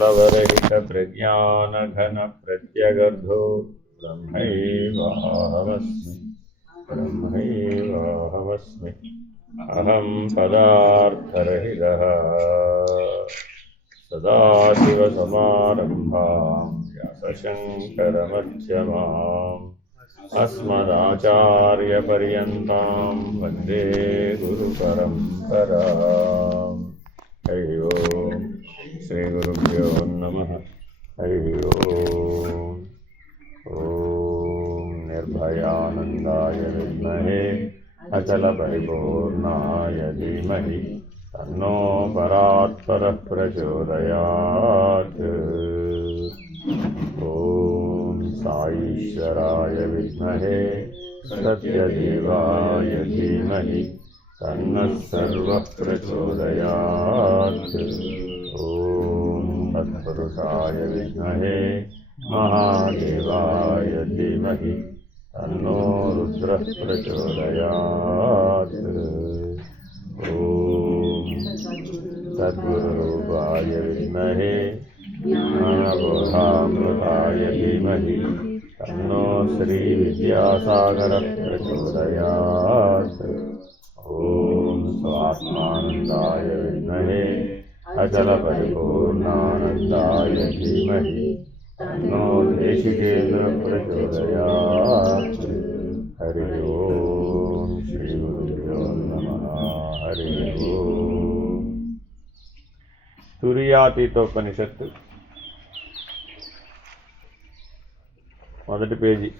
प्रवरहित प्रज्ञानघन प्रत्यगर्धो ब्रह्मैवाहमस्मि अहं पदार्थरहितः सदाशिवसमारम्भां व्यासशङ्करमध्यमाम् अस्मदाचार्यपर्यन्तां वन्दे गुरुपरम्पराम्। हरि ओम् श्रीगुरुभ्यो नमः। हरि ओम्। ॐ निर्भयानन्दाय विद्महे अचलपरिपूर्णाय धीमहि तन्नो परात्परः प्रचोदयात्। ॐ साईश्वराय विद्महे सत्यदेवाय धीमहि तन्नः सर्वः प्रचोदयात्। ॐ तत्पुरुषाय विद्महे महादेवाय धीमहि तन्नो रुद्रः प्रचोदयात्। ॐ सद्गुरुरूपाय विद्महे ज्ञानबोधामृताय धीमहि तन्नो श्रीविद्यासागरः प्रचोदयात्। ॐ स्वात्मानन्दाय विद्महे अचलपरिपूर्णानन्दाय धीमहि तन्नो देशिकेन्द्रः प्रचोदयात्। हरि ओम् श्रीगुरुभ्यो नमः। हरि ओम्। तुरीयातीतोपनिषత్తు మొదటి పేజీ.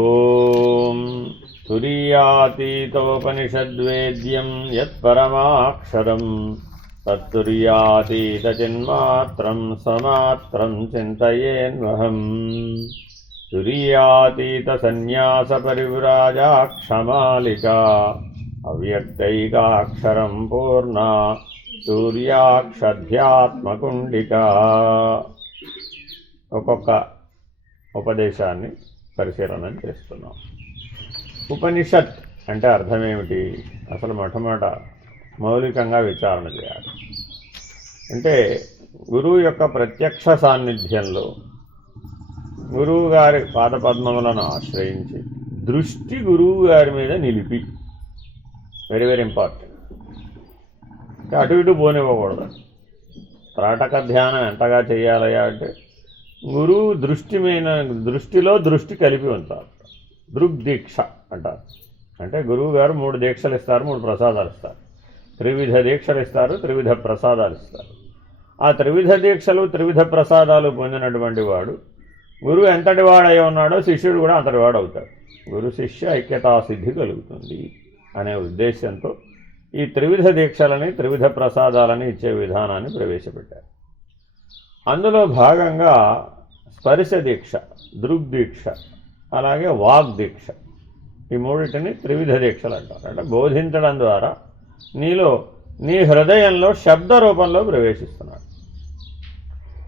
ఓం తురీయాతీతోపనిషద్వేద్యం యత్పరమాక్షరం తత్తురీయాతీతచిన్మాత్రం సమాత్రం చింతయేన్వహం. తురీయాతీతసన్యాసపరివ్రాజాక్షమాలికా అవ్యక్తైకాక్షరం పూర్ణా సూర్యాక్షధ్యాత్మకుండికా. ఒక్కొక్క ఉపదేశాన్ని పరిశీలన చేస్తున్నాం. ఉపనిషత్ అంటే అర్థం ఏమిటి? అసలు మొట్టమొదట మౌలికంగా విచారణ చేయాలి. అంటే గురువు యొక్క ప్రత్యక్ష సాన్నిధ్యంలో గురువు గారి పాదపద్మములను ఆశ్రయించి దృష్టి గురువు గారి మీద నిలిపి, వెరీ వెరీ ఇంపార్టెంట్. అటు ఇటు పోనివ్వకూడదు. త్రాటక ధ్యానం ఎంతగా చేయాలయా అంటే గురువు దృష్టిలో దృష్టి కలిపి ఉంచాలి. దృగ్దీక్ష అంటారు. అంటే గురువు గారు 3 దీక్షలు ఇస్తారు, 3 ప్రసాదాలు ఇస్తారు. త్రివిధ దీక్షలు ఇస్తారు, త్రివిధ ప్రసాదాలు ఇస్తారు. ఆ త్రివిధ దీక్షలు త్రివిధ ప్రసాదాలు పొందినటువంటి వాడు గురువు ఎంతటి వాడై ఉన్నాడో శిష్యుడు కూడా అంతటి వాడు అవుతాడు. గురు శిష్య ఐక్యతా సిద్ధి కలుగుతుంది అనే ఉద్దేశంతో ఈ త్రివిధ దీక్షలని త్రివిధ ప్రసాదాలని ఇచ్చే విధానాన్ని ప్రవేశపెట్టారు. అందులో భాగంగా స్పర్శ దీక్ష, దృగ్దీక్ష, అలాగే వాగ్దీక్ష, ఈ మూడింటిని త్రివిధ దీక్షలు అంటారు. అంటే బోధించడం ద్వారా నీ హృదయంలో శబ్ద రూపంలో ప్రవేశిస్తున్నాడు.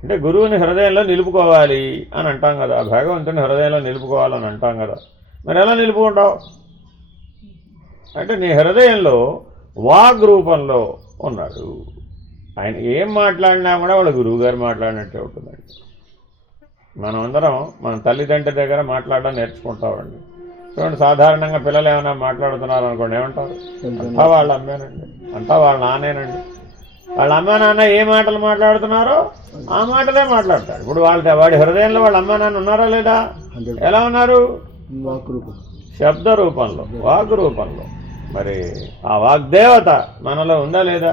అంటే గురువుని హృదయంలో నిలుపుకోవాలి అని అంటాం కదా, భగవంతుని హృదయంలో నిలుపుకోవాలని అంటాం కదా. మరి ఎలా నిలుపుకుంటావు అంటే నీ హృదయంలో వాగ్ రూపంలో ఉన్నాడు. ఆయన ఏం మాట్లాడినా కూడా వాళ్ళ గురువు గారు మాట్లాడినట్టే ఉంటుందండి. మనమందరం మన తల్లిదండ్రుల దగ్గర మాట్లాడడం నేర్చుకుంటామండి. చూడండి, సాధారణంగా పిల్లలు ఏమైనా మాట్లాడుతున్నారు అనుకోండి, ఏమంటారు? అంతా వాళ్ళ అమ్మేనండి, అంతా వాళ్ళ నాన్నేనండి. వాళ్ళ అమ్మ నాన్న ఏ మాటలు మాట్లాడుతున్నారో ఆ మాటలే మాట్లాడతారు. ఇప్పుడు వాడి హృదయంలో వాళ్ళ అమ్మ నాన్న ఉన్నారా లేదా? ఎలా ఉన్నారు? శబ్ద రూపంలో, వాగ్ రూపంలో. మరి ఆ వాగ్దేవత మనలో ఉందా లేదా?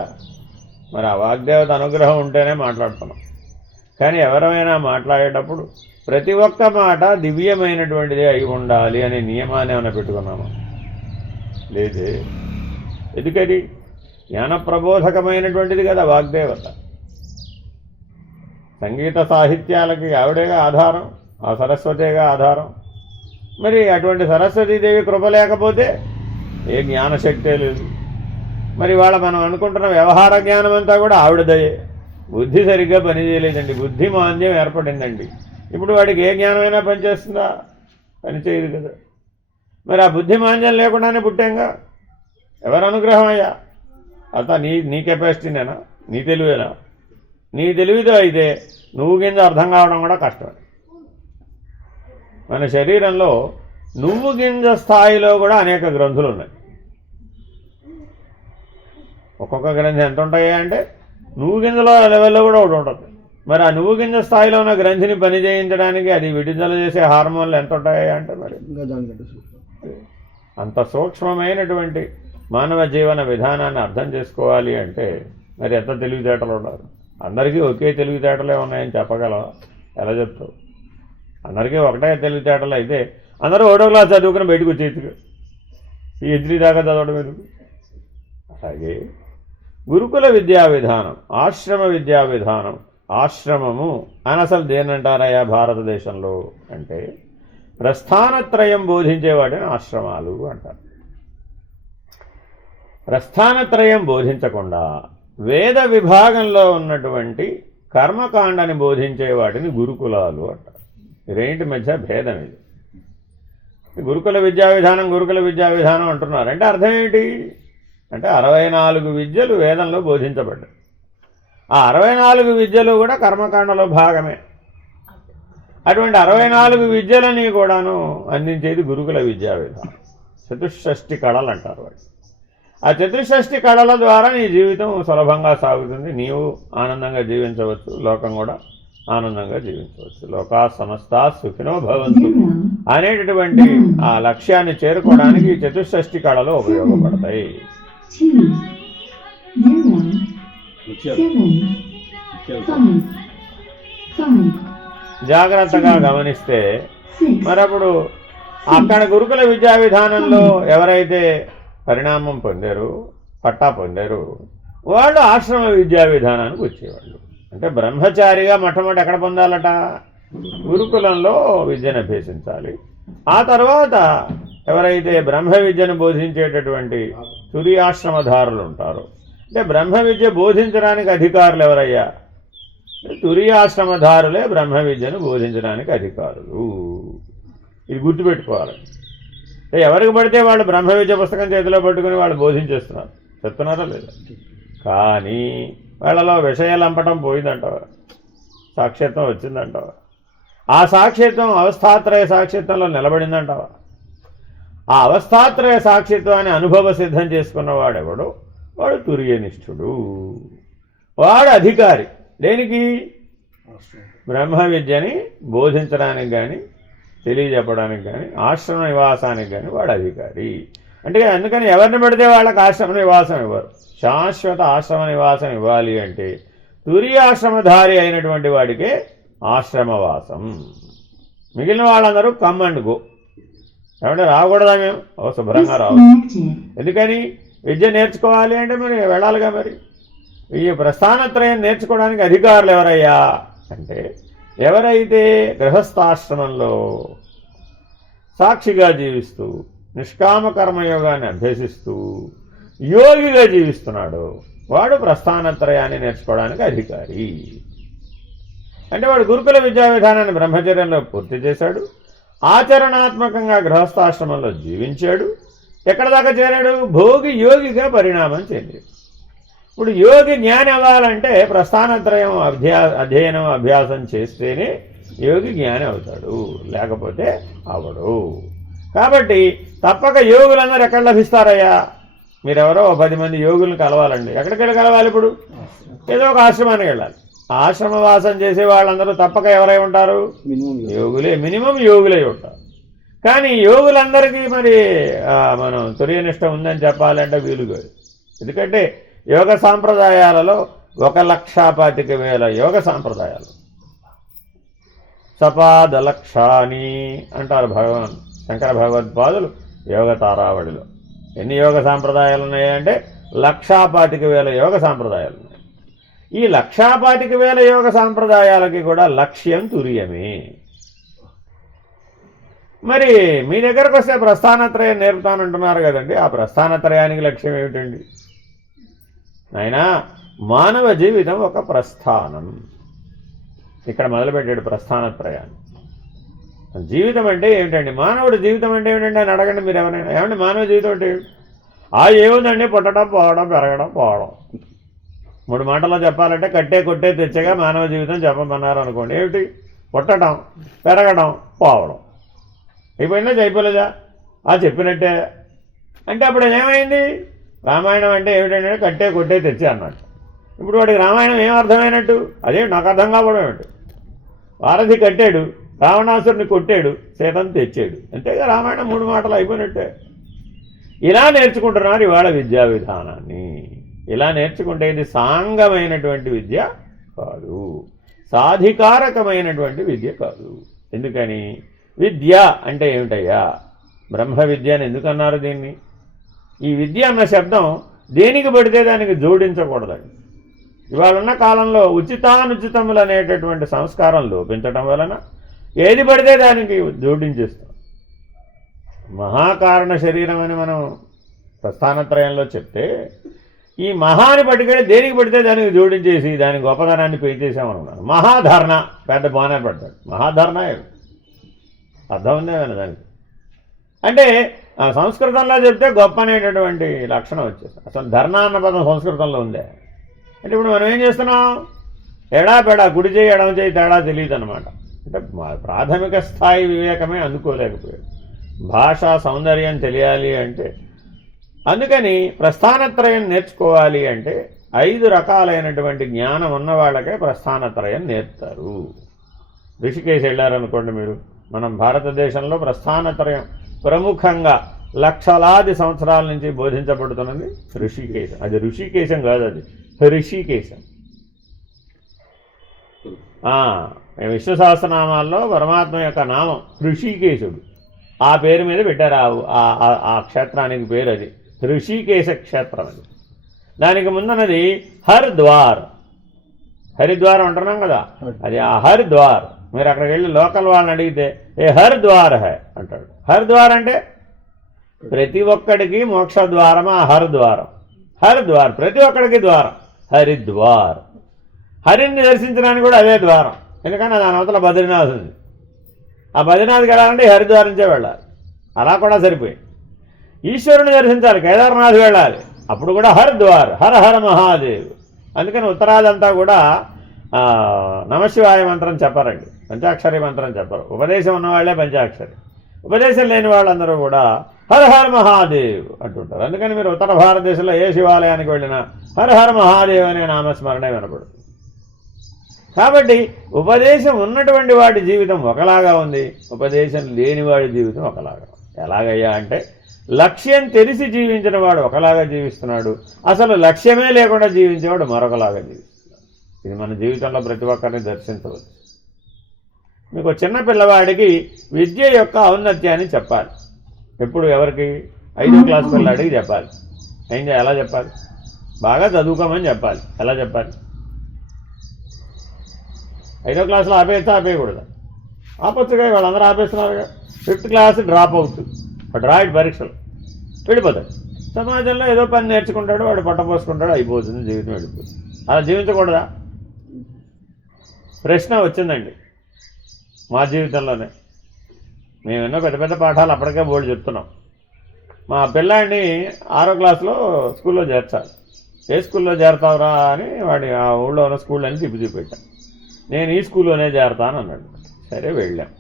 మరి ఆ వాగ్దేవత అనుగ్రహం ఉంటేనే మాట్లాడుతున్నాం. కానీ ఎవరైనా మాట్లాడేటప్పుడు ప్రతి ఒక్క మాట దివ్యమైనటువంటిదే అయి ఉండాలి అనే నియమాన్ని ఏమైనా పెట్టుకున్నామా? లేదే. ఎందుకది? జ్ఞాన ప్రబోధకమైనటువంటిది కదా వాగ్దేవత. సంగీత సాహిత్యాలకి ఆవిడేగా ఆధారం, ఆ సరస్వతేగా ఆధారం. మరి అటువంటి సరస్వతీదేవి కృప లేకపోతే ఏ జ్ఞానశక్తే లేదు. మరి మనం అనుకుంటున్న వ్యవహార జ్ఞానం అంతా కూడా ఆవిడదయే. బుద్ధి సరిగ్గా పనిచేయలేదండి, బుద్ధి మాంద్యం ఏర్పడిందండి. ఇప్పుడు వాడికి ఏ జ్ఞానమైనా పనిచేస్తుందా? పనిచేయదు కదా. మరి ఆ బుద్ధి మాంద్యం లేకుండానే పుట్టాంగా. ఎవరు అనుగ్రహం అయ్యా? అత నీ కెపాసిటీనేనా, నీ తెలివేనా? నీ తెలివితో అయితే నువ్వు గింజ అర్థం కావడం కూడా కష్టమే. మన శరీరంలో నువ్వు గింజ స్థాయిలో కూడా అనేక గ్రంథులు ఉన్నాయి. ఒక్కొక్క గ్రంథి ఎంత ఉంటాయి అంటే నువ్వు గింజలో లెవెల్లో కూడా ఒకటి ఉంటుంది. మరి ఆ నువ్వు గింజ స్థాయిలో ఉన్న గ్రంథిని పని చేయించడానికి అది విడుదల చేసే హార్మోన్లు ఎంత ఉంటాయి అంటే మరి అంత సూక్ష్మమైనటువంటి మానవ జీవన విధానాన్ని అర్థం చేసుకోవాలి అంటే మరి ఎంత తెలివితేటలు ఉండాలి. అందరికీ ఒకే తెలివితేటలే ఉన్నాయని చెప్పగలవా? ఎలా చెప్తావు? అందరికీ ఒకటే తెలివితేటలు అయితే అందరూ 1వ క్లాస్ చదువుకుని బయటకు వచ్చేది PhD దాకా చదవడం ఎందుకు? అలాగే గురుకుల విద్యా విధానం, ఆశ్రమ విద్యా విధానం, ఆశ్రమము అని అసలు దేనంటారయ్యా భారతదేశంలో అంటే ప్రస్థానత్రయం బోధించేవాడిని ఆశ్రమాలు అంటారు. ప్రస్థానత్రయం బోధించకుండా వేద విభాగంలో ఉన్నటువంటి కర్మకాండని బోధించే వాటిని గురుకులాలు అంటారు. రెండింటి మధ్య భేదం ఇది. గురుకుల విద్యా విధానం అంటున్నారు అంటే అర్థం ఏంటి అంటే 64 విద్యలు వేదంలో బోధించబడ్డాయి. ఆ 64 విద్యలు కూడా కర్మకాండలో భాగమే. అటువంటి 64 విద్యలని కూడాను అందించేది గురుకుల విద్యా విధానం. చతుషష్ఠి కళలు అంటారు వాటి. ఆ చతుషష్ఠి కళల ద్వారా నీ జీవితం సులభంగా సాగుతుంది. నీవు ఆనందంగా జీవించవచ్చు, లోకం కూడా ఆనందంగా జీవించవచ్చు. లోకా సమస్త సుఖినో భవంతు అనేటటువంటి ఆ లక్ష్యాన్ని చేరుకోవడానికి ఈ చతుషష్ఠి కళలు ఉపయోగపడతాయి. జాగ్రత్తగా గమనిస్తే మరప్పుడు అక్కడ గురుకుల విద్యా విధానంలో ఎవరైతే పరిణామం పొందారు, పట్టా పొందారు, వాళ్ళు ఆశ్రమ విద్యా విధానానికి వచ్చేవాళ్ళు. అంటే బ్రహ్మచారిగా మొట్టమొదటి ఎక్కడ పొందాలట? గురుకులంలో విద్యను అభ్యసించాలి. ఆ తర్వాత ఎవరైతే బ్రహ్మ విద్యను బోధించేటటువంటి తురియాశ్రమధారులు ఉంటారో, అంటే బ్రహ్మ విద్య బోధించడానికి అధికారులు ఎవరయ్యా? తురియాశ్రమధారులే బ్రహ్మ విద్యను బోధించడానికి అధికారులు. ఇది గుర్తుపెట్టుకోవాలి. ఎవరికి పడితే వాళ్ళు బ్రహ్మ విద్య పుస్తకం చేతిలో పట్టుకుని వాళ్ళు బోధించేస్తున్నారు. చెప్తున్నారా లేదా? కానీ వాళ్ళలో విషయాలంపటం పోయిందంటావా? సాక్షిత్వం వచ్చిందంటావా? ఆ సాక్షిత్వం అవస్థాత్రయ సాక్షిత్వంలో నిలబడిందంటావా? ఆ అవస్థాత్రయ సాక్షిత్వాన్ని అనుభవ సిద్ధం చేసుకున్నవాడెవడు? వాడు తుర్యనిష్ఠుడు. వాడు అధికారి. దేనికి? బ్రహ్మ విద్యని బోధించడానికి కానీ తెలియజెప్పడానికి కానీ ఆశ్రమ నివాసానికి కానీ వాడు అధికారి. అంటే అందుకని ఎవరిని పెడితే వాళ్ళకి ఆశ్రమ నివాసం ఇవ్వరు. శాశ్వత ఆశ్రమ నివాసం ఇవ్వాలి అంటే తురియాశ్రమధారి అయినటువంటి వాడికే ఆశ్రమవాసం. మిగిలిన వాళ్ళందరూ కమ్ అండ్ గో. ఏమంటే రాకూడదా? మేము శుభ్రంగా రావచ్చు. ఎందుకని? విద్య నేర్చుకోవాలి అంటే మరి వెళ్ళాలిగా. మరి ఈ ప్రస్థానత్రయం నేర్చుకోవడానికి అధికారులు ఎవరయ్యా అంటే ఎవరైతే గృహస్థాశ్రమంలో సాక్షిగా జీవిస్తూ నిష్కామ కర్మయోగాన్ని అభ్యసిస్తూ యోగిగా జీవిస్తున్నాడో వాడు ప్రస్థానత్రయాన్ని నేర్చుకోవడానికి అధికారి. అంటే వాడు గురుకుల విద్యా విధానాన్ని బ్రహ్మచర్యంలో పూర్తి చేశాడు, ఆచరణాత్మకంగా గృహస్థాశ్రమంలో జీవించాడు. ఎక్కడ దాకా చేరాడు? భోగి యోగిగా పరిణామం చెందాడు. ఇప్పుడు యోగి జ్ఞాని అవ్వాలంటే ప్రస్థానత్రయం అధ్యయనం అభ్యాసం చేస్తేనే యోగి జ్ఞాని అవుతాడు, లేకపోతే అవడు. కాబట్టి తప్పక యోగులందరూ ఎక్కడ లభిస్తారయ్యా? మీరెవరో 10 మంది యోగులను కలవాలండి. ఎక్కడికి వెళ్ళి కలవాలి? ఇప్పుడు ఏదో ఒక ఆశ్రమానికి వెళ్ళాలి. ఆశ్రమవాసం చేసే వాళ్ళందరూ తప్పక ఎవరై ఉంటారు? యోగులే. మినిమం యోగులై ఉంటారు. కానీ యోగులందరికీ మరి మనం తుర్యనిష్ట ఉందని చెప్పాలంటే వీలు కాదు. ఎందుకంటే యోగ సాంప్రదాయాలలో 1,25,000 యోగ సాంప్రదాయాలు. సపాదలక్షాని అంటారు భగవాన్ శంకర భగవత్పాదులు యోగ తారావళిలో. ఎన్ని యోగ సాంప్రదాయాలు ఉన్నాయంటే 1,25,000 యోగ సాంప్రదాయాలు ఉన్నాయి. ఈ 1,25,000 యోగ సాంప్రదాయాలకి కూడా లక్ష్యం తుర్యమే. మరి మీ దగ్గరకు వస్తే ప్రస్థానత్రయం నేర్పుతానంటున్నారు కదండి. ఆ ప్రస్థానత్రయానికి లక్ష్యం ఏమిటండి? అయినా మానవ జీవితం ఒక ప్రస్థానం. ఇక్కడ మొదలుపెట్టాడు ప్రస్థానత్రయాన్ని. జీవితం అంటే ఏమిటండి? మానవుడి జీవితం అంటే ఏమిటండి అని అడగండి మీరు ఎవరైనా. ఏమంటే మానవ జీవితం అంటే ఏముందండి పుట్టడం పోవడం పెరగడం పోవడం. 3 మాటల్లో చెప్పాలంటే కట్టే కొట్టే తెచ్చగా మానవ జీవితం చెప్పమన్నారు అనుకోండి. ఏమిటి? పుట్టడం పెరగడం పోవడం. అయిపోయిందా అయిపోలేదా? చెప్పినట్టే. అంటే అప్పుడు ఏమైంది? రామాయణం అంటే ఏమిటంటే కట్టే కొట్టే తెచ్చే అన్నట్టు. ఇప్పుడు వాడికి రామాయణం ఏం అర్థమైనట్టు? అదే నాకు అర్థం కావడం ఏమిటి? వారధి కట్టాడు, రావణాసురుని కొట్టాడు, సీతను తెచ్చాడు. అంతేగా రామాయణం 3 మాటలు అయిపోయినట్టే. ఇలా నేర్చుకుంటున్నారు ఇవాళ విద్యా విధానాన్ని. ఇలా నేర్చుకుంటే ఇది సాంగమైనటువంటి విద్య కాదు, సాధికారకమైనటువంటి విద్య కాదు. ఎందుకని? విద్య అంటే ఏమిటయ్యా? బ్రహ్మ విద్య అని ఎందుకన్నారు దీన్ని? ఈ విద్య అన్న శబ్దం దేనికి పడితే దానికి జోడించకూడదండి. ఇవాళ ఉన్న కాలంలో ఉచితానుచితములు అనేటటువంటి సంస్కారం లోపించటం వలన ఏది పడితే దానికి జోడించేస్తాం. మహాకారణ శరీరం అని మనం ప్రస్థానత్రయంలో చెప్తే ఈ మహాని పట్టుకెళ్ళి దేనికి పడితే దానికి జోడించేసి దాని గొప్పదనాన్ని పెంచేసామనుకున్నాను. మహాధర్ణ పెద్ద బాగానే పడతాడు. మహాధర్ణ అర్థం ఉందే దానికి. అంటే సంస్కృతంలో చెప్తే గొప్ప అనేటటువంటి లక్షణం వచ్చేస్తుంది. అసలు ధర్నా అన్న పదం సంస్కృతంలో ఉందే. అంటే ఇప్పుడు మనం ఏం చేస్తున్నాం? ఎడా పెడా, కుడి చేయి ఎడమ చేయి తేడా తెలియదు అనమాట. అంటే ప్రాథమిక స్థాయి వివేకమే అందుకోలేకపోయాడు. భాషా సౌందర్యం తెలియాలి అంటే, అందుకని ప్రస్థానత్రయం నేర్చుకోవాలి అంటే 5 రకాలైనటువంటి జ్ఞానం ఉన్న వాళ్ళకే ప్రస్థానత్రయం నేర్పుతారు. ఋషికేశ్ వెళ్ళారనుకోండి మీరు, మనం భారతదేశంలో ప్రస్థానత్రయం ప్రముఖంగా లక్షలాది సంవత్సరాల నుంచి బోధించబడుతున్నది ఋషికేశం. అది ఋషికేశం కాదు, అది ఋషికేశం. విష్ణు సహస్రనామాల్లో పరమాత్మ యొక్క నామం ఋషికేశుడు. ఆ పేరు మీద పెట్టారు ఆ క్షేత్రానికి పేరు. అది ఋషికేశ క్షేత్రం. అది దానికి ముందున్నది హరిద్వార్. హరిద్వార్ అంటున్నాం కదా, అది ఆ హరిద్వార్. మీరు అక్కడికి వెళ్ళి లోకల్ వాళ్ళని అడిగితే ఏ హరిద్వార్ హై అంటాడు. హరిద్వార్ అంటే ప్రతి ఒక్కడికి మోక్ష ద్వారం. ఆ హరిద్వారం, హరిద్వార్ ప్రతి ఒక్కడికి ద్వారం. హరిద్వార్. హరిని దర్శించడానికి కూడా అదే ద్వారం. ఎందుకంటే దాని అవతల బద్రీనాథ్ ఉంది. ఆ బద్రీనాథ్కి వెళ్ళాలంటే హరిద్వార్ నుంచే వెళ్ళాలి. అలా కూడా సరిపోయింది. ఈశ్వరుని దర్శించాలి, కేదార్నాథ్ వెళ్ళాలి, అప్పుడు కూడా హరిద్వార్. హర హర మహాదేవ్. అందుకని ఉత్తరాదంతా కూడా నమశివాయ మంత్రం చెప్పరండి, పంచాక్షరి మంత్రం చెప్పరు. ఉపదేశం ఉన్నవాళ్లే పంచాక్షరి, ఉపదేశం లేని వాళ్ళందరూ కూడా హర హర మహాదేవ్ అంటుంటారు. అందుకని మీరు ఉత్తర భారతదేశంలో ఏ శివాలయానికి వెళ్ళినా హర హర మహాదేవ్ అనే నామస్మరణే వినపడుతుంది. కాబట్టి ఉపదేశం ఉన్నటువంటి వాడి జీవితం ఒకలాగా ఉంది, ఉపదేశం లేని వాడి జీవితం ఒకలాగా. ఎలాగయ్యా అంటే లక్ష్యం తెలిసి జీవించిన వాడు ఒకలాగా జీవిస్తున్నాడు, అసలు లక్ష్యమే లేకుండా జీవించేవాడు మరొకలాగా జీవిస్తున్నాడు. ఇది మన జీవితంలో ప్రతి ఒక్కరిని దర్శించవచ్చు. మీకు చిన్న పిల్లవాడికి విద్య యొక్క ఔన్నత్యాన్ని చెప్పాలి. ఎప్పుడు ఎవరికి? 5వ క్లాస్ పిల్లాడికి చెప్పాలి. ఎలా చెప్పాలి? బాగా చదువుకోమని చెప్పాలి. ఎలా చెప్పాలి? 5వ క్లాసులో ఆపేయకూడదు. ఆపొచ్చుగా, వాళ్ళందరూ ఆపేస్తున్నారుగా. 5th క్లాస్ డ్రాప్ అవుతుంది, వాడు రాయడు పరీక్షలు, వెళ్ళిపోతాడు. సమాజంలో ఏదో పని నేర్చుకుంటాడు, వాడు పట్టపోసుకుంటాడు, అయిపోతుంది, జీవితం వెళ్ళిపోతుంది. అలా జీవించకూడదా? ప్రశ్న వచ్చిందండి మా జీవితంలోనే. మేము ఎన్నో పెద్ద పెద్ద పాఠాలు అప్పటికే బోర్డు చెప్తున్నాం. మా పిల్లాడిని 6వ క్లాస్లో స్కూల్లో చేర్చాలి. ఏ స్కూల్లో చేరతావురా అని వాడి ఆ ఊళ్ళో ఉన్న స్కూల్ అని చూపెట్టాను. నేను ఈ స్కూల్లోనే చేరతాను అన్నాడు. సరే వెళ్ళాం.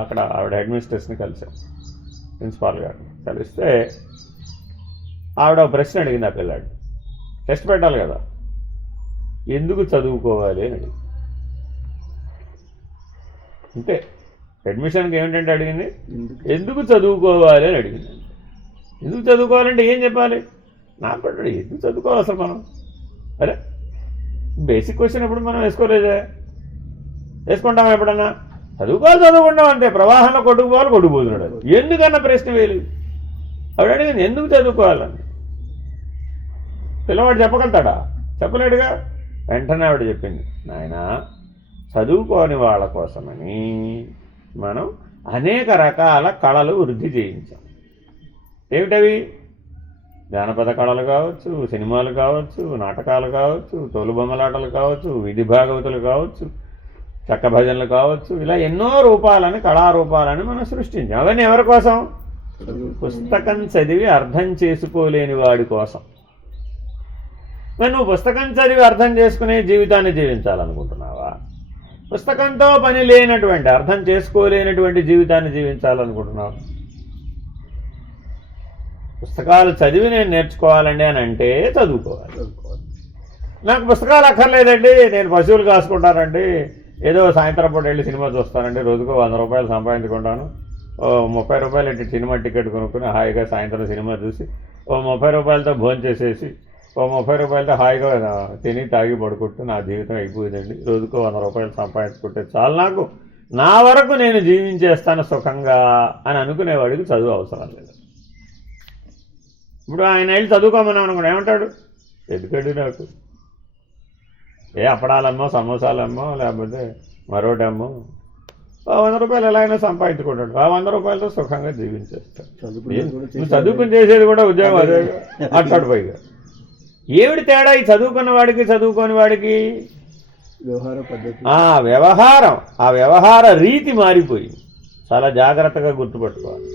అక్కడ ఆవిడ అడ్మినిస్ట్రేషన్ని కలిసాం, ప్రిన్సిపాల్ గారిని కలిస్తే ఆవిడ ప్రశ్న అడిగింది. ఆ పిల్లాడు టెస్ట్ పెట్టాలి కదా, ఎందుకు చదువుకోవాలి అని అడిగింది. అంతే. అడ్మిషన్కి ఏమిటంటే అడిగింది, ఎందుకు చదువుకోవాలి అని అడిగింది. ఎందుకు చదువుకోవాలంటే ఏం చెప్పాలి? నాకు పడ్డాడు, ఎందుకు చదువుకోవాలి అసలు మనం? అరే బేసిక్ క్వశ్చన్ ఎప్పుడు మనం వేసుకోలేదే, వేసుకుంటాం ఎప్పుడన్నా? చదువుకుంటాం అంతే. ప్రవాహంలో కొట్టుకుపోతున్నాడు. ఎందుకన్నా ప్రశ్న వేయలేదు. ఆవిడ అడిగింది ఎందుకు చదువుకోవాలని. పిల్లవాడు చెప్పగలుగుతాడా? చెప్పలేడుగా. వెంటనే ఆవిడ చెప్పింది, నాయన చదువుకోని వాళ్ళ కోసమని మనం అనేక రకాల కళలు వృద్ధి చేయించాం. ఏమిటవి? జానపద కళలు కావచ్చు, సినిమాలు కావచ్చు, నాటకాలు కావచ్చు, తోలుబొమ్మలాటలు కావచ్చు, విధి భాగవతులు కావచ్చు, చక్క భజనలు కావచ్చు, ఇలా ఎన్నో రూపాలని, కళారూపాలని మనం సృష్టించాం. అవన్నీ ఎవరి కోసం? పుస్తకం చదివి అర్థం చేసుకోలేని వాడి కోసం. మరి నువ్వు పుస్తకం చదివి అర్థం చేసుకునే జీవితాన్ని జీవించాలనుకుంటున్నావా? పుస్తకంతో పని లేనటువంటి అర్థం చేసుకోలేనటువంటి జీవితాన్ని జీవించాలనుకుంటున్నావా? పుస్తకాలు చదివి నేను నేర్చుకోవాలండి అని అంటే చదువుకోవాలి. నాకు పుస్తకాలు అక్కర్లేదండి, నేను పశువులు కాసుకుంటానండి, ఏదో సాయంత్రం పూట వెళ్ళి సినిమా చూస్తానండి, రోజుకు 100 రూపాయలు సంపాదించుకుంటాను, 30 రూపాయలు ఇటు సినిమా టికెట్ కొనుక్కుని హాయిగా సాయంత్రం సినిమా చూసి 30 రూపాయలతో భోజనం చేసేసి 30 రూపాయలతో హాయిగా తిని తాగి పడుకుంటూ నా జీవితం అయిపోయిందండి, రోజుకు 100 రూపాయలు సంపాదించుకుంటే చాలు, నాకు నా వరకు నేను జీవించేస్తాను సుఖంగా అని అనుకునేవాడికి చదువు అవసరం లేదు. ఇప్పుడు ఆయన వెళ్ళి చదువుకోమన్నాం అనుకోండి, ఏమంటాడు? ఎందుకండి నాకు అప్పడాలమ్మో సమోసాలమ్మో లేకపోతే మరోటమ్మో 100 రూపాయలు ఎలా అయినా సంపాదించుకుంటాడు, 100 రూపాయలతో సుఖంగా జీవించేస్తాడు. నువ్వు చదువుకుని చేసేది కూడా ఉద్యోగం అదే అట్టాడు. పైగా ఏమిటి తేడా ఈ చదువుకున్న వాడికి చదువుకోని వాడికి? వ్యవహార పద్ధతి, ఆ వ్యవహార రీతి మారిపోయింది. చాలా జాగ్రత్తగా గుర్తుపెట్టుకోవాలి.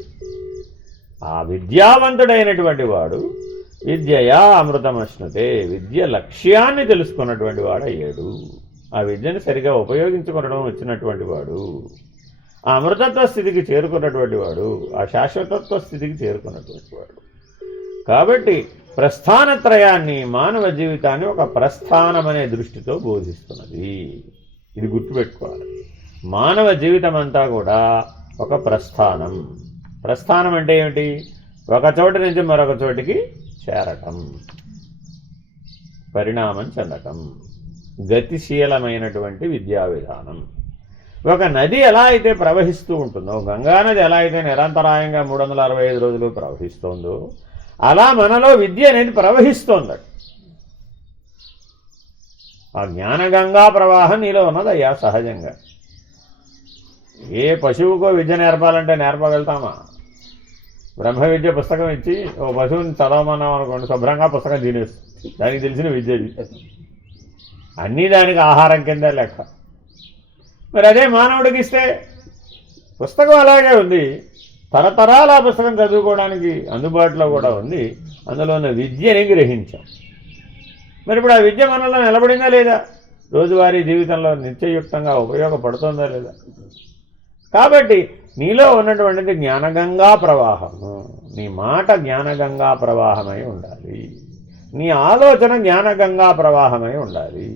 ఆ విద్యావంతుడైనటువంటి వాడు విద్యయా అమృతమశ్నుతే, విద్య లక్ష్యాన్ని తెలుసుకున్నటువంటి వాడు అయ్యాడు. ఆ విద్యను సరిగా ఉపయోగించుకోవడం వచ్చినటువంటి వాడు, ఆ అమృతత్వ స్థితికి చేరుకున్నటువంటి వాడు, ఆ శాశ్వతత్వ స్థితికి చేరుకున్నటువంటి వాడు. కాబట్టి ప్రస్థానత్రయాన్ని, మానవ జీవితాన్ని ఒక ప్రస్థానం అనే దృష్టితో బోధిస్తున్నది. ఇది గుర్తుపెట్టుకోవాలి. మానవ జీవితం అంతా కూడా ఒక ప్రస్థానం. ప్రస్థానం అంటే ఏమిటి? ఒక చోటు నుంచి మరొక చోటికి చేరటం, పరిణామం చెందటం, గతిశీలమైనటువంటి విద్యా విధానం. ఒక నది ఎలా అయితే ప్రవహిస్తూ ఉంటుందో, గంగానది ఎలా అయితే నిరంతరాయంగా 365 రోజులు ప్రవహిస్తోందో, అలా మనలో విద్య అనేది ప్రవహిస్తోందట. ఆ జ్ఞానగంగా ప్రవాహం నీలో ఉన్నదయ్యా సహజంగా. ఏ పశువుకో విద్య నేర్పాలంటే నేర్పగలుగుతామా? బ్రహ్మ విద్య పుస్తకం ఇచ్చి ఓ పశువుని చదవమన్నాం అనుకోండి, శుభ్రంగా పుస్తకం తినేస్తుంది. దానికి తెలిసిన విద్యది. అన్నీ దానికి ఆహారం కింద లెక్క. మరి అదే మానవుడికి ఇస్తే పుస్తకం అలాగే ఉంది, తరతరాల పుస్తకం చదువుకోవడానికి అందుబాటులో కూడా ఉంది, అందులో ఉన్న విద్యని గ్రహించాం. మరి ఇప్పుడు ఆ విద్య మనలో నిలబడిందా లేదా? రోజువారీ జీవితంలో నిత్యయుక్తంగా ఉపయోగపడుతుందా లేదా? కాబట్టి నీలో ఉన్నటువంటిది జ్ఞానగంగా ప్రవాహము. నీ మాట జ్ఞానగంగా ప్రవాహమై ఉండాలి, నీ ఆలోచన జ్ఞానగంగా ప్రవాహమై ఉండాలి,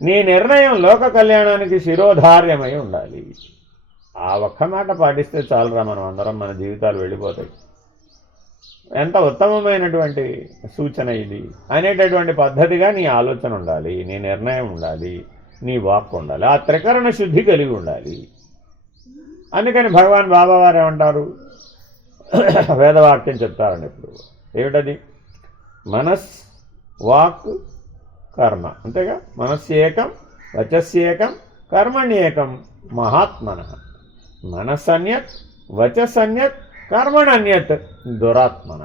నీ నిర్ణయం లోక కళ్యాణానికి శిరోధార్యమై ఉండాలి. ఆ ఒక్క మాట పాటిస్తే చాలురా, మనం అందరం మన జీవితాలు వెళ్ళిపోతాయి. ఎంత ఉత్తమమైనటువంటి సూచన ఇది అనేటటువంటి పద్ధతిగా నీ ఆలోచన ఉండాలి, నీ నిర్ణయం ఉండాలి, నీ వాక్కు ఉండాలి, ఆ త్రికరణ శుద్ధి కలిగి ఉండాలి. అందుకని భగవాన్ బాబావారు ఏమంటారు? వేదవాక్యం చెప్తారండి ఇప్పుడు. ఏమిటది? మనస్ వాక్ కర్మ, అంతేగా? మనస్యేకం వచస్యేకం కర్మణ్యేకం మహాత్మన. మనస్సన్యత్ వచస్సన్యత్ కర్మణన్యత్ దురాత్మన.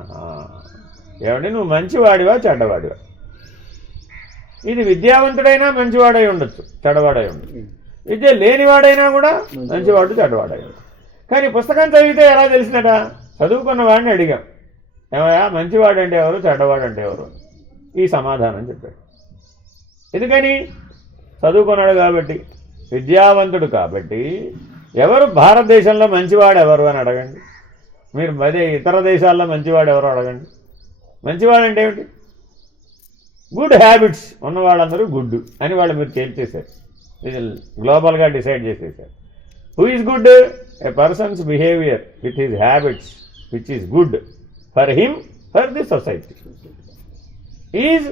ఏమండి, నువ్వు మంచివాడివా చెడ్డవాడివా? ఇది విద్యావంతుడైనా మంచివాడై ఉండొచ్చు, చెడ్డవాడై ఉండొచ్చు. విద్య లేనివాడైనా కూడా మంచివాడు చెడ్డవాడై ఉండొచ్చు. కానీ పుస్తకం చదివితే ఎలా తెలిసినట? చదువుకున్న వాడిని అడిగాం, ఏమయ్యా మంచివాడు అంటే ఎవరు, చెడ్డవాడు అంటే ఎవరు? ఈ సమాధానం చెప్పాడు. ఎందుకని? చదువుకున్నాడు కాబట్టి, విద్యావంతుడు కాబట్టి. ఎవరు భారతదేశంలో మంచివాడు ఎవరు అని అడగండి. మీరు అదే ఇతర దేశాల్లో మంచివాడు ఎవరు అడగండి. మంచివాడు అంటే ఏమిటి? గుడ్ హ్యాబిట్స్ ఉన్నవాళ్ళందరూ గుడ్ అని వాళ్ళు మీరు తేల్చేశారు, ఇది గ్లోబల్గా డిసైడ్ చేసేసారు. Who is good? A persons behaviour with his habits which is good for him, for the society is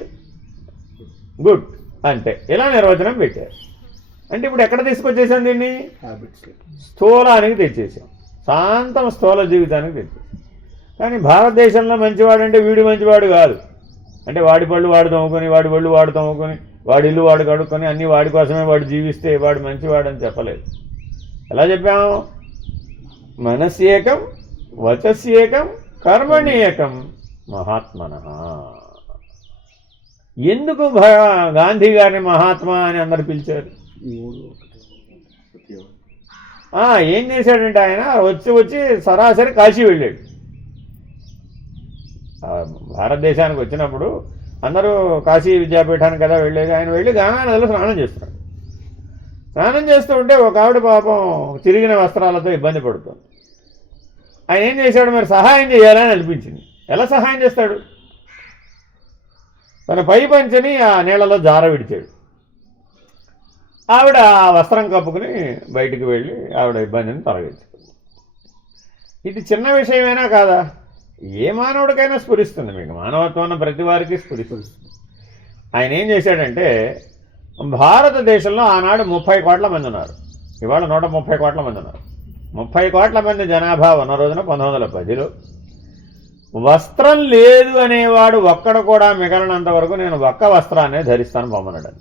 good అంటే ఇలా నిర్వచనం పెట్టారు. అంటే ఇప్పుడు ఎక్కడ తీసుకొచ్చేసాం దీన్ని? స్థూలానికి తెచ్చేసాం, శాంతం స్థూల జీవితానికి తెచ్చేసాం. కానీ భారతదేశంలో మంచివాడు అంటే వీడు మంచివాడు కాదు. అంటే వాడి పళ్ళు వాడు తమ్ముకొని, వాడి పళ్ళు వాడు తమ్ముకొని, వాడి ఇల్లు వాడు కడుక్కొని, అన్నీ వాడి కోసమే వాడు జీవిస్తే వాడు మంచివాడని చెప్పలేదు. ఎలా చెప్పాము? మనస్యేకం వచస్యేకం కర్మణి ఏకం మహాత్మన. ఎందుకు గాంధీ గారిని మహాత్మా అని అందరు పిలిచారు? ఏం చేశాడంటే ఆయన వచ్చి సరాసరి కాశీ వెళ్ళాడు. భారతదేశానికి వచ్చినప్పుడు అందరూ కాశీ విద్యాపీఠానికి కదా వెళ్ళేది. ఆయన వెళ్ళి గంగా నదిలో స్నానం చేస్తున్నాడు. స్నానం చేస్తూ ఉంటే ఒక ఆవిడ పాపం చిరిగిన వస్త్రాలతో ఇబ్బంది పడుతుంది. ఆయన ఏం చేశాడు, మరి సహాయం చేయాలని అనిపించింది. ఎలా సహాయం చేస్తాడు? తన పై పంచని ఆ నీళ్ళలో జార విడిచాడు. ఆవిడ ఆ వస్త్రం కప్పుకుని బయటికి వెళ్ళి ఆవిడ ఇబ్బందిని తొలగించుకుంది. ఇది చిన్న విషయమైనా కాదా? ఏ మానవుడికైనా స్ఫురిస్తుంది. మీకు మానవత్వం అన్న ప్రతి వారికి స్ఫురిస్తుంది. ఆయన ఏం చేశాడంటే, భారతదేశంలో ఆనాడు 30 కోట్ల మంది ఉన్నారు. ఇవాళ 130 కోట్ల మంది ఉన్నారు. 30 కోట్ల మంది జనాభా ఉన్న రోజున 1910లో వస్త్రం లేదు అనేవాడు ఒక్కడ కూడా మిగలనంత వరకు నేను ఒక్క వస్త్రాన్ని ధరిస్తాను పొమ్మన్నాడు.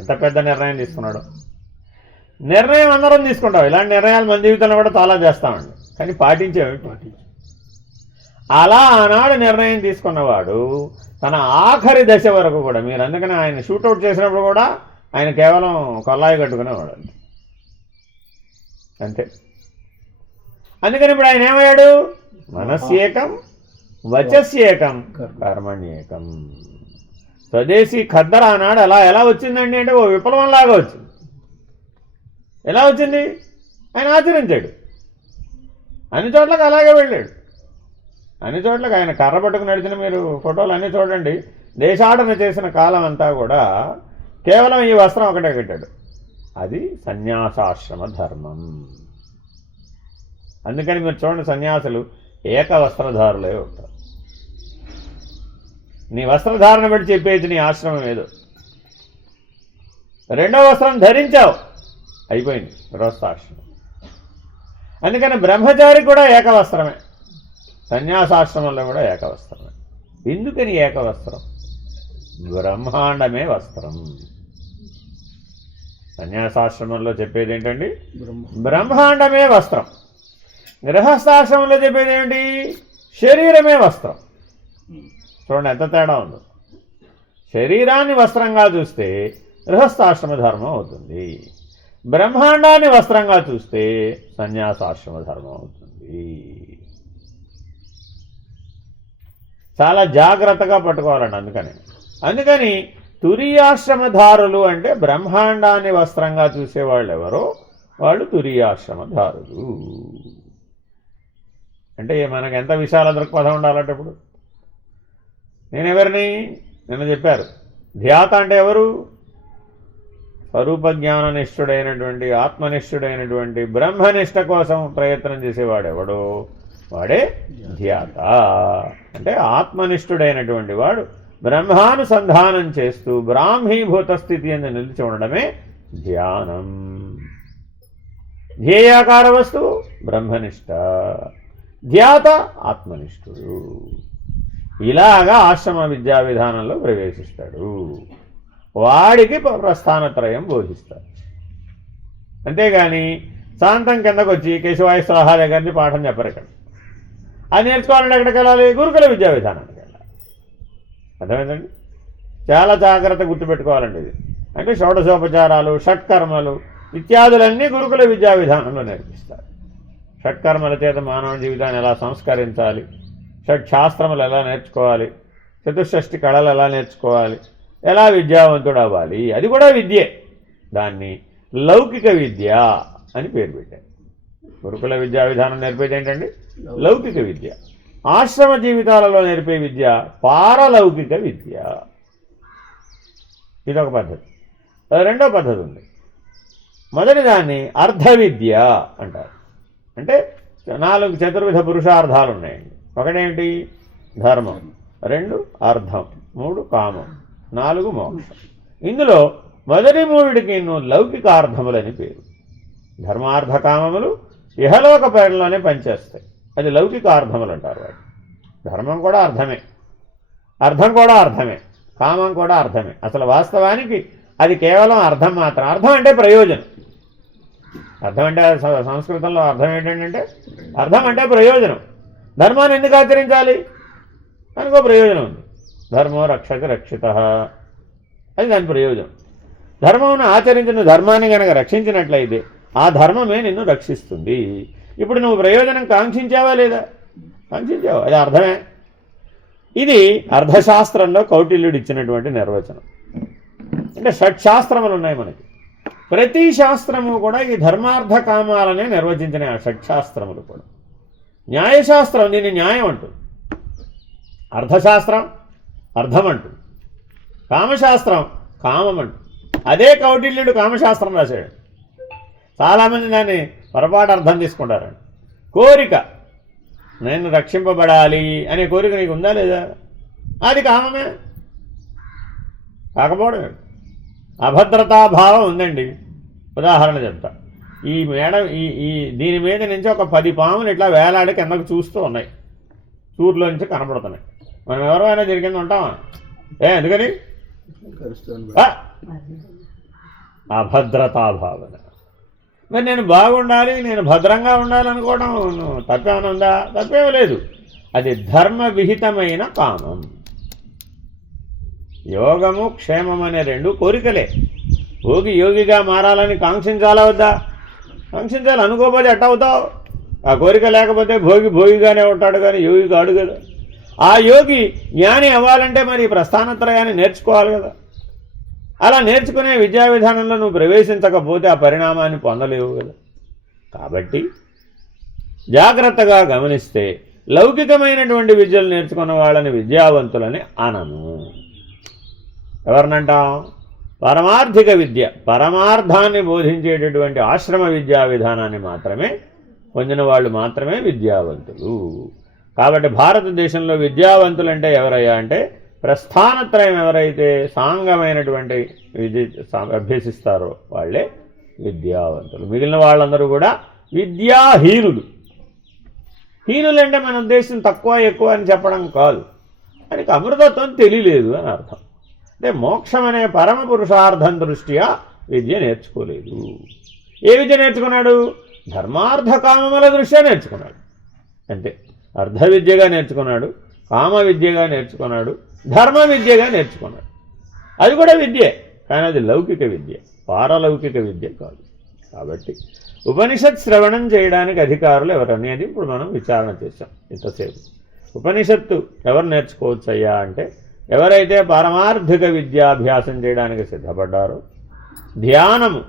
ఎంత పెద్ద నిర్ణయం తీసుకున్నాడు. నిర్ణయం అందరం తీసుకుంటాం. ఇలాంటి నిర్ణయాలు మన జీవితంలో కూడా చాలా చేస్తామండి, కానీ పాటించేవి. అలా ఆనాడు నిర్ణయం తీసుకున్నవాడు తన ఆఖరి దశ వరకు కూడా, మీరు అందుకని ఆయన షూటౌట్ చేసినప్పుడు కూడా ఆయన కేవలం కొల్లాయి కట్టుకునేవాడు అంతే. అందుకని ఇప్పుడు ఆయన ఏమయ్యాడు? మనస్యేకం వచస్యేకం కర్మణ్యేకం. స్వదేశీ ఖద్దర్ ఆనాడు ఎలా వచ్చిందండి అంటే ఓ విప్లవంలాగా వచ్చింది. ఎలా వచ్చింది? ఆయన ఆచరించాడు. అన్ని చోట్లకు అలాగే వెళ్ళాడు. అన్ని చోట్లకు ఆయన కర్ర పట్టుకు నడిచిన మీరు ఫోటోలు అన్నీ చూడండి. దేశాటన చేసిన కాలం అంతా కూడా కేవలం ఈ వస్త్రం ఒకటే కట్టాడు. అది సన్యాసాశ్రమ ధర్మం. అందుకని మీరు చూడండి, సన్యాసులు ఏకవస్త్రధారులే ఉంటారు. నీ వస్త్రధారణ బట్టి చెప్పేది నీ ఆశ్రమం ఏదో. రెండో వస్త్రం ధరించావు, అయిపోయింది గృహస్థాశ్రమం. అందుకని బ్రహ్మచారి కూడా ఏకవస్త్రమే, సన్యాసాశ్రమంలో కూడా ఏకవస్త్రమే. ఎందుకని ఏకవస్త్రం? బ్రహ్మాండమే వస్త్రం. సన్యాసాశ్రమంలో చెప్పేది ఏంటండి? బ్రహ్మాండమే వస్త్రం. గృహస్థాశ్రమంలో చెప్పేది ఏంటి? శరీరమే వస్త్రం. చూడండి ఎంత తేడా ఉందో. శరీరాన్ని వస్త్రంగా చూస్తే గృహస్థాశ్రమ ధర్మం అవుతుంది. బ్రహ్మాండాన్ని వస్త్రంగా చూస్తే సన్యాసాశ్రమ ధర్మం అవుతుంది. చాలా జాగ్రత్తగా పట్టుకోవాలండి. అందుకని తురీయాశ్రమధారులు అంటే బ్రహ్మాండాన్ని వస్త్రంగా చూసేవాళ్ళు ఎవరో వాళ్ళు తురీయాశ్రమధారులు. అంటే మనకు ఎంత విశాల దృక్పథం ఉండాలంటే, ఇప్పుడు నేనెవరిని నిన్న చెప్పారు. ధ్యాత అంటే ఎవరు? స్వరూప జ్ఞాననిష్ఠుడైనటువంటి ఆత్మనిష్ఠుడైనటువంటి బ్రహ్మనిష్ట కోసం ప్రయత్నం చేసేవాడెవడో వాడే ధ్యాత. అంటే ఆత్మనిష్ఠుడైనటువంటి వాడు బ్రహ్మానుసంధానం చేస్తూ బ్రాహ్మీభూత స్థితి అని నిలిచి ఉండడమే ధ్యానం. ధ్యేయాకార వస్తువు బ్రహ్మనిష్ట, ధ్యాత ఆత్మనిష్ఠుడు. ఇలాగా ఆశ్రమ విద్యా విధానంలో ప్రవేశిస్తాడు. వాడికి ప్రస్థానత్రయం బోధిస్తాడు. అంతేగాని శాంతం కిందకు వచ్చి కేశవాయ స్వాహ దగ్గర నుంచి పాఠం చెప్పరు. ఇక్కడ అది నేర్చుకోవాలంటే ఎక్కడికి వెళ్ళాలి? గురుకుల విద్యా విధానానికి వెళ్ళాలి. అర్థమైందండి? చాలా జాగ్రత్త గుర్తుపెట్టుకోవాలండి. ఇది అంటే షోడశోపచారాలు, షట్కర్మలు ఇత్యాదులన్నీ గురుకుల విద్యా విధానంలో నేర్పిస్తారు. షట్కర్మల చేత మానవ జీవితాన్ని ఎలా సంస్కరించాలి, షట్శాస్త్రములు ఎలా నేర్చుకోవాలి, చతుషష్ఠి కళలు ఎలా నేర్చుకోవాలి, ఎలా విద్యావంతుడు అవ్వాలి, అది కూడా విద్యే. దాన్ని లౌకిక విద్య అని పేరు పెట్టారు. గురుకుల విద్యా విధానం నేర్పేది ఏంటండి? లౌకిక విద్య. ఆశ్రమ జీవితాలలో నేర్పే విద్య పారలౌకిక విద్య. ఇదొక పద్ధతి. రెండో పద్ధతి ఉంది. మొదటి దాన్ని అర్ధ విద్య అంటారు. అంటే 4 చతుర్విధ పురుషార్థాలు ఉన్నాయండి. ఒకటేంటి? ధర్మం, 2 అర్థం, 3 కామం, 4 మోక్షం. ఇందులో మొదటి 3కి లౌకికార్థములని పేరు. ధర్మార్థ కామములు ఇహలోక పేరులోనే పనిచేస్తాయి. అది లౌకికార్థములు అంటారు. వాటి ధర్మం కూడా అర్థమే, అర్థం కూడా అర్థమే, కామం కూడా అర్థమే. అసలు వాస్తవానికి అది కేవలం అర్థం మాత్రం. అర్థం అంటే ప్రయోజనం. అర్థం అంటే సంస్కృతంలో అర్థం ఏంటంటే అర్థం అంటే ప్రయోజనం. ధర్మాన్ని ఎందుకు ఆచరించాలి? దానికో ప్రయోజనం ఉంది. ధర్మో రక్షతి రక్షిత, అది దాని ప్రయోజనం. ధర్మమును ఆచరించిన ధర్మాన్ని కనుక రక్షించినట్లయితే ఆ ధర్మమే నిన్ను రక్షిస్తుంది. ఇప్పుడు నువ్వు ప్రయోజనం కాంక్షించావా లేదా? కాంక్షించావు, అది అర్థమే. ఇది అర్థశాస్త్రంలో కౌటిల్యుడు ఇచ్చినటువంటి నిర్వచనం. అంటే షట్శాస్త్రములు ఉన్నాయి మనకి. ప్రతి శాస్త్రము కూడా ఈ ధర్మార్థ కామాలనే నిర్వచించిన ఆ షట్శాస్త్రములు కూడా. న్యాయశాస్త్రం దీన్ని న్యాయం అంటుంది, అర్థశాస్త్రం అర్థం అంటుంది, కామశాస్త్రం కామం అంటుంది. అదే కౌటిల్యుడు కామశాస్త్రం రాశాడు. చాలామంది దాన్ని పొరపాటు అర్థం తీసుకుంటారండి. కోరిక, నేను రక్షింపబడాలి అనే కోరిక నీకు ఉందా లేదా? అది కామమే. కాకపోవడమే. అభద్రతాభావం ఉందండి. ఉదాహరణ చెప్తా. ఈ మేడం ఈ దీని మీద నుంచి ఒక 10 పాములు ఇట్లా వేలాడి కిందకు చూస్తూ ఉన్నాయి, చూరులోంచి కనపడుతున్నాయి. మనం ఎవరైనా దీని కింద ఉంటామా? ఎందుకని? అభద్రతాభావన. మరి నేను బాగుండాలి, నేను భద్రంగా ఉండాలనుకోవడం తప్పేమైనా ఉందా? తప్పేమీ లేదు. అది ధర్మ విహితమైన కామం. యోగము క్షేమం అనే 2 కోరికలే. యోగిగా మారాలని కాంక్షించాలా వద్దా? కాంక్షించాలి. అనుకోకపోతే ఎట్ట అవుతావు? ఆ కోరిక లేకపోతే భోగిగానే ఉంటాడు, కానీ యోగి కాడు కదా. ఆ యోగి జ్ఞాని అవ్వాలంటే మరి ప్రస్థానత్రయాన్ని నేర్చుకోవాలి కదా. అలా నేర్చుకునే విద్యా విధానంలో నువ్వు ప్రవేశించకపోతే ఆ పరిణామాన్ని పొందలేవు కదా. కాబట్టి జాగ్రత్తగా గమనిస్తే లౌకికమైనటువంటి విద్యలు నేర్చుకున్న వాళ్ళని విద్యావంతులని అనను. ఎవరినంటాం? పరమార్థిక విద్య, పరమార్థాన్ని బోధించేటటువంటి ఆశ్రమ విద్యా విధానాన్ని మాత్రమే పొందిన వాళ్ళు మాత్రమే విద్యావంతులు. కాబట్టి భారతదేశంలో విద్యావంతులంటే ఎవరయ్యా అంటే ప్రస్థానత్రయం ఎవరైతే సాంగమైనటువంటి విద్య అభ్యసిస్తారో వాళ్ళే విద్యావంతులు. మిగిలిన వాళ్ళందరూ కూడా విద్యాహీనులు. హీనులంటే మన ఉద్దేశం తక్కువ ఎక్కువ అని చెప్పడం కాదు, ఆయనకి అమృతత్వం తెలియలేదు అని అర్థం. అంటే మోక్షం అనే పరమ పురుషార్థం దృష్ట్యా విద్య నేర్చుకోలేదు. ఏ విద్య నేర్చుకున్నాడు? ధర్మార్థ కామముల దృష్ట్యా నేర్చుకున్నాడు. అంతే. అర్థ విద్యగా నేర్చుకున్నాడు, కామ విద్యగా నేర్చుకున్నాడు, ధర్మ విద్యగా నేర్చుకున్నాడు. అది కూడా విద్యే, కానీ అది లౌకిక విద్య, పారలౌకిక విద్య కాదు. కాబట్టి ఉపనిషత్ శ్రవణం చేయడానికి అధికారులు ఎవరనేది ఇప్పుడు మనం విచారణ చేశాం ఇంతసేపు. ఉపనిషత్తు ఎవరు నేర్చుకోవచ్చు అయ్యా అంటే ఎవరైతే పారమార్థిక విద్యాభ్యాసం చేయడానికి సిద్ధపడ్డారో, ధ్యానము,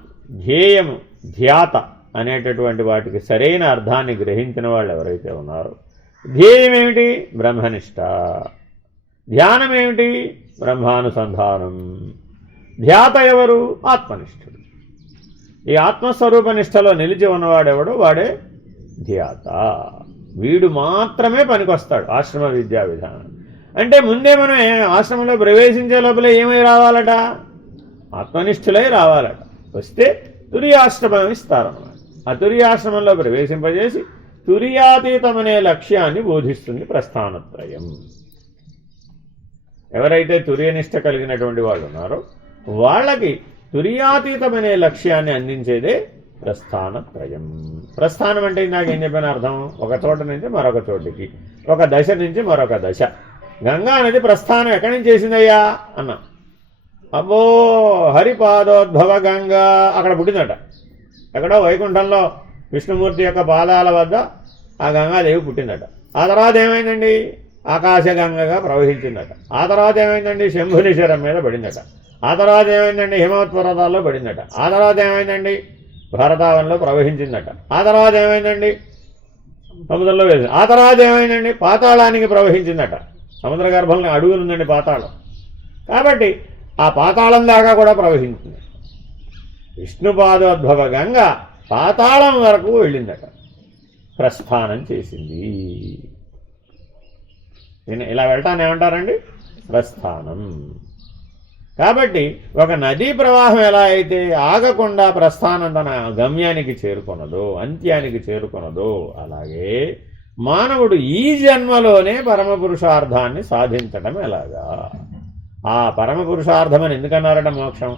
ధ్యేయము, ధ్యాత అనేటటువంటి వాటికి సరైన అర్థాన్ని గ్రహించిన వాళ్ళు ఎవరైతే ఉన్నారో, ధ్యేయం ఏమిటి? బ్రహ్మనిష్ట. ధ్యానం ఏమిటి? బ్రహ్మానుసంధానం. ధ్యాత ఎవరు? ఆత్మనిష్ఠుడు. ఈ ఆత్మస్వరూప నిష్టలో నిలిచి ఉన్నవాడెవడో వాడే ధ్యాత. వీడు మాత్రమే పనికొస్తాడు ఆశ్రమ విద్యా విధానం. అంటే ముందే మనం ఆశ్రమంలో ప్రవేశించే లోపల ఏమై రావాలట? ఆత్మనిష్ఠులై రావాలట. వస్తే తురియాశ్రమం ఇస్తారన్నమాట. ఆ తురియాశ్రమంలో ప్రవేశింపజేసి తురియాతీతమనే లక్ష్యాన్ని బోధిస్తుంది ప్రస్థానత్రయం. ఎవరైతే తురియనిష్ట కలిగినటువంటి వాళ్ళు ఉన్నారో వాళ్ళకి తురియాతీతమనే లక్ష్యాన్ని అందించేదే ప్రస్థానత్రయం. ప్రస్థానం అంటే నాకేం చెప్పిన అర్థం? ఒక చోట నుంచి మరొక చోటికి, ఒక దశ నుంచి మరొక దశ. గంగా నది ప్రస్థానం ఎక్కడి నుంచి చేసిందయ్యా అన్నా. అబ్బో, హరిపాదోద్భవ గంగా అక్కడ పుట్టిందట. ఎక్కడో వైకుంఠంలో విష్ణుమూర్తి యొక్క పాదాల వద్ద ఆ గంగాదేవి పుట్టిందట. ఆ తర్వాత ఏమైందండి? ఆకాశగంగగా ప్రవహించిందట. ఆ తర్వాత ఏమైందండి? శంభునిశరం మీద పడిందట. ఆ తర్వాత ఏమైందండి? హిమవత్ పర్వతాల్లో పడిందట. ఆ తర్వాత ఏమైందండి? భారతావనంలో ప్రవహించిందట. ఆ తర్వాత ఏమైందండి? సముద్రంలో వేసింది. ఆ తర్వాత ఏమైందండి? పాతాళానికి ప్రవహించిందట. సముద్ర గర్భంలో అడుగునుందండి పాతాళం. కాబట్టి ఆ పాతాళం దాకా కూడా ప్రవహించింది. విష్ణుపాదోద్భవ గంగ పాతాళం వరకు వెళ్ళిందట, ప్రస్థానం చేసింది. ఇలా వెళ్ళటాన్ని ఏమంటారండి? ప్రస్థానం. కాబట్టి ఒక నదీ ప్రవాహం ఎలా అయితే ఆగకుండా ప్రస్థానం తన గమ్యానికి చేరుకున్నదో, అంత్యానికి చేరుకున్నదో, అలాగే మానవుడు ఈ జన్మలోనే పరమపురుషార్థాన్ని సాధించడం ఎలాగా? ఆ పరమపురుషార్థం అని ఎందుకన్నారట? మోక్షం.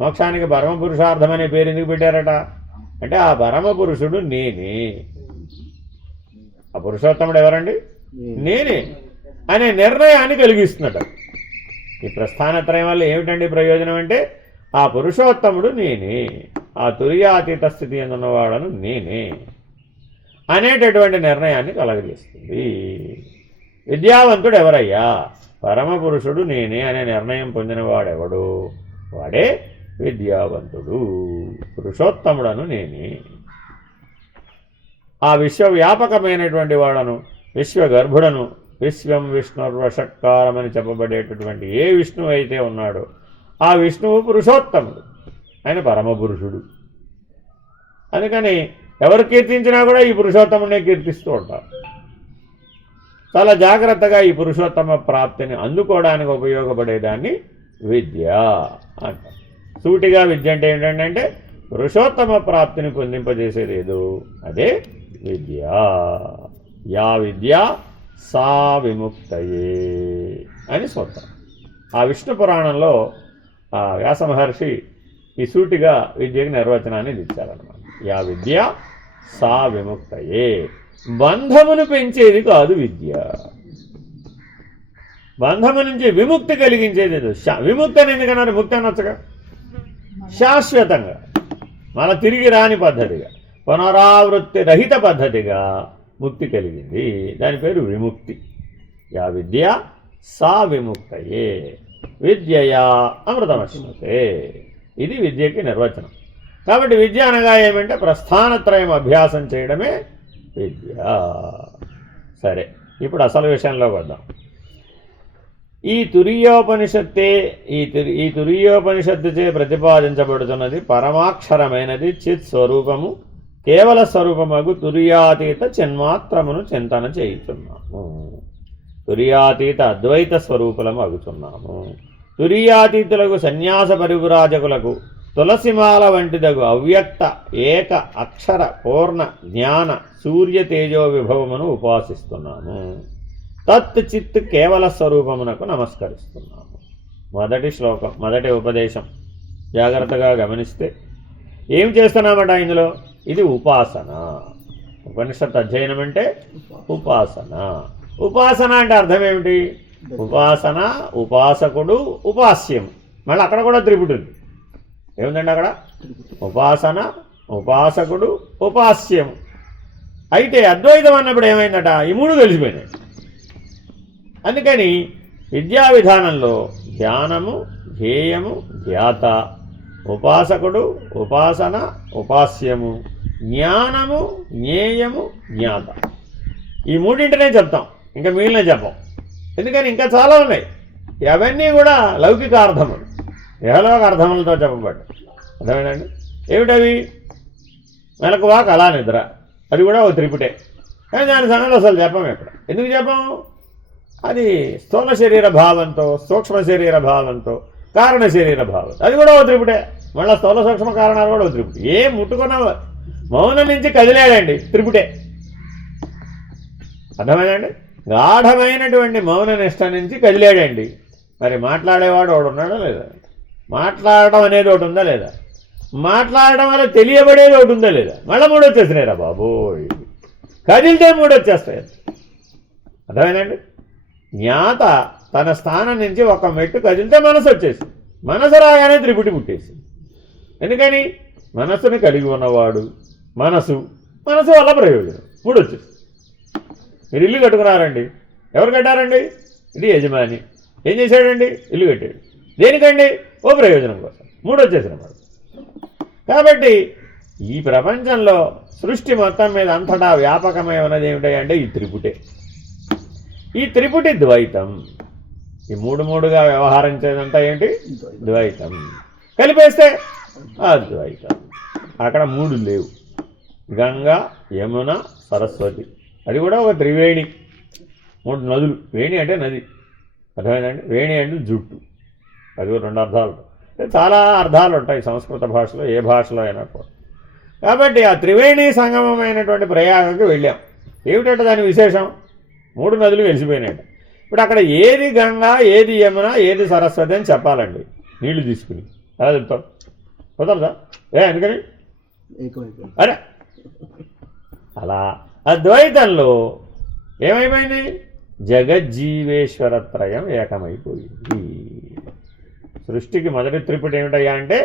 మోక్షానికి పరమపురుషార్థం అనే పేరు ఎందుకు పెట్టారట అంటే ఆ పరమపురుషుడు నేనే. ఆ పురుషోత్తముడు ఎవరండి? నేనే అనే నిర్ణయాన్ని కలిగిస్తున్నట. ఈ ప్రస్థానత్రయం వల్ల ఏమిటండి ప్రయోజనం అంటే ఆ పురుషోత్తముడు నేనే, ఆ తురియాతీత స్థితి ఉన్నవాడను నేనే అనేటటువంటి నిర్ణయాన్ని కలగజేస్తుంది. విద్యావంతుడు ఎవరయ్యా? పరమపురుషుడు నేనే అనే నిర్ణయం పొందినవాడెవడు? వాడే విద్యావంతుడు. పురుషోత్తముడను నేనే. ఆ విశ్వవ్యాపకమైనటువంటి వాడను, విశ్వగర్భుడను, విశ్వం విష్ణుర్వషట్కారమని చెప్పబడేటటువంటి ఏ విష్ణువు అయితే ఉన్నాడో ఆ విష్ణువు పురుషోత్తముడు, ఆయన పరమపురుషుడు. అందుకని ఎవరు కీర్తించినా కూడా ఈ పురుషోత్తమునే కీర్తిస్తూ ఉంటారు. చాలా జాగ్రత్తగా ఈ పురుషోత్తమ ప్రాప్తిని అందుకోవడానికి ఉపయోగపడేదాన్ని విద్య అంటారు. సూటిగా విద్య అంటే ఏంటంటే పురుషోత్తమ ప్రాప్తిని పొందింపజేసేది ఏదో అదే విద్య. యా విద్య సా విముక్తయే అని సూత్రం. ఆ విష్ణు పురాణంలో ఆ వ్యాస మహర్షి ఈ సూటిగా విద్యకి నిర్వచనాన్ని ఇచ్చారన్నమాట. యా విద్య సా విముక్తయే. బంధమును పెంచేది కాదు విద్య, బంధము నుంచి విముక్తి కలిగించేది. విముక్తి అని ఎందుకన్నారు? ముక్తి అనొచ్చుగా. శాశ్వతంగా మళ్ళీ తిరిగి రాని పద్ధతిగా, పునరావృత్తి రహిత పద్ధతిగా ముక్తి కలిగింది. దాని పేరు విముక్తి. యా విద్య సా విముక్తయే విద్యయా అమృతమశ్నుతే. ఇది విద్యకి నిర్వచనం. కాబట్టి విద్య అనగా ఏమంటే ప్రస్థానత్రయం అభ్యాసం చేయడమే విద్య. సరే, ఇప్పుడు అసలు విషయంలోకి వద్దాం. ఈ తురీయోపనిషత్తే ఈ తురీయోపనిషత్తుచే ప్రతిపాదించబడుతున్నది పరమాక్షరమైనది చిత్ స్వరూపము కేవల స్వరూపమగు తురీయాతీత చిన్మాత్రమును చింతన చేయుచున్నాము. తురీయాతీత అద్వైత స్వరూపులము అగుచున్నాము. తురీయాతీతులకు సన్యాస పరివ్రాజకులకు తులసిమాల వంటిదగు అవ్యక్త ఏక అక్షర పూర్ణ జ్ఞాన సూర్య తేజో విభవమును ఉపాసిస్తున్నాము. తత్ చిత్ కేవల స్వరూపమునకు నమస్కరిస్తున్నాము. మొదటి శ్లోకం, మొదటి ఉపదేశం జాగ్రత్తగా గమనిస్తే ఏం చేస్తున్నామట ఇందులో? ఇది ఉపాసన. ఉపనిషత్ అధ్యయనం అంటే ఉపాసన. ఉపాసన అంటే అర్థం ఏమిటి? ఉపాసన, ఉపాసకుడు, ఉపాస్యం. మళ్ళీ అక్కడ కూడా త్రిపుటి ఉంది. ఏముందండి అక్కడ? ఉపాసన, ఉపాసకుడు, ఉపాస్యం. అయితే అద్వైతం అన్నప్పుడు ఏమైందట? ఈ మూడు కలిసిపోయినాయి. అందుకని విద్యా విధానంలో ధ్యానము, ధ్యేయము, ధ్యాత, ఉపాసకుడు, ఉపాసన, ఉపాస్యము, జ్ఞానము, జ్ఞేయము, జ్ఞాత, ఈ మూడింటినే చెప్తాం, ఇంకా మిగిలిన చెప్పం. ఎందుకని ఇంకా చాలా ఉన్నాయి. అవన్నీ కూడా లౌకిక అర్థములు, ఇహలోక అర్థములతో చెప్పబడ్డాయి. అర్థమేనండి? ఏమిటవి? మెలకువ, కళా, నిద్ర, అది కూడా ఒక త్రిపుటే. కానీ దాని సంగతి అసలు చెప్పం. ఎక్కడ ఎందుకు చెప్పాము? అది స్థూల శరీర భావంతో, సూక్ష్మ శరీర భావంతో, కారణ శరీర భావం, అది కూడా ఒక త్రిపుటే. మళ్ళీ స్థూల సూక్ష్మ కారణాలు కూడా ఒక త్రిపుటి. ఏ ముట్టుకున్న మౌనం నుంచి కదిలేడండి త్రిపుటే. అర్థమైందండి? గాఢమైనటువంటి మౌన నిష్ట నుంచి కదిలేడండి. మరి మాట్లాడేవాడు ఒకడు ఉన్నాడా లేదా? మాట్లాడటం అనేది ఒకటి ఉందా లేదా? మాట్లాడటం వల్ల తెలియబడేది ఒకటి ఉందా లేదా? మళ్ళీ మూడు వచ్చేసినాయిరా బాబోయ్. కదిలితే మూడు వచ్చేస్తాయి. అర్థమైందండి? జ్ఞాత తన స్థానం నుంచి ఒక మెట్టు కదిలితే మనసు వచ్చేసి, మనసు రాగానే త్రిపుటి పుట్టేసి. ఎందుకని? మనస్సుని కలిగి ఉన్నవాడు మనసు, మనసు వల్ల ప్రయోజనం, మూడు వచ్చేసి. మీరు ఇల్లు కట్టుకున్నారండి, ఎవరు కట్టారండి? ఇది యజమాని. ఏం చేశాడండి? ఇల్లు కట్టాడు. దేనికండి? ఓ ప్రయోజనం కోసం. మూడు వచ్చేసిన వాడు. కాబట్టి ఈ ప్రపంచంలో సృష్టి మొత్తం మీద అంతటా వ్యాపకమై ఉన్నది ఏమిటంటే ఈ త్రిపుటే. ఈ త్రిపుటి ద్వైతం. ఈ మూడుగా వ్యవహరించేదంతా ఏంటి? ద్వైతం. కలిపేస్తే అద్వైతం. అక్కడ మూడు లేవు. గంగా, యమున, సరస్వతి, అది కూడా ఒక త్రివేణి. మూడు నదులు. వేణి అంటే నది. అర్థమైందండి? వేణి అంటే జుట్టు. అది రెండు అర్థాలు. చాలా అర్థాలు ఉంటాయి సంస్కృత భాషలో, ఏ భాషలో అయినా కూడా. కాబట్టి ఆ త్రివేణి సంగమమైనటువంటి ప్రయాగకి వెళ్ళాం. ఏమిటంటే దాని విశేషం? మూడు నదులు కలిసిపోయినాయి. ఇప్పుడు అక్కడ ఏది గంగా, ఏది యమున, ఏది సరస్వతి అని చెప్పాలండి నీళ్లు తీసుకుని. ఎలా చెప్తాం? కుదరదా? ఎందుకని? అరే అలా అద్వైతంలో ఏమైపోయింది? జగజ్జీవేశ్వరత్రయం ఏకమైపోయింది. సృష్టికి మొదటి త్రిపుటి ఏమిటయ్యా అంటే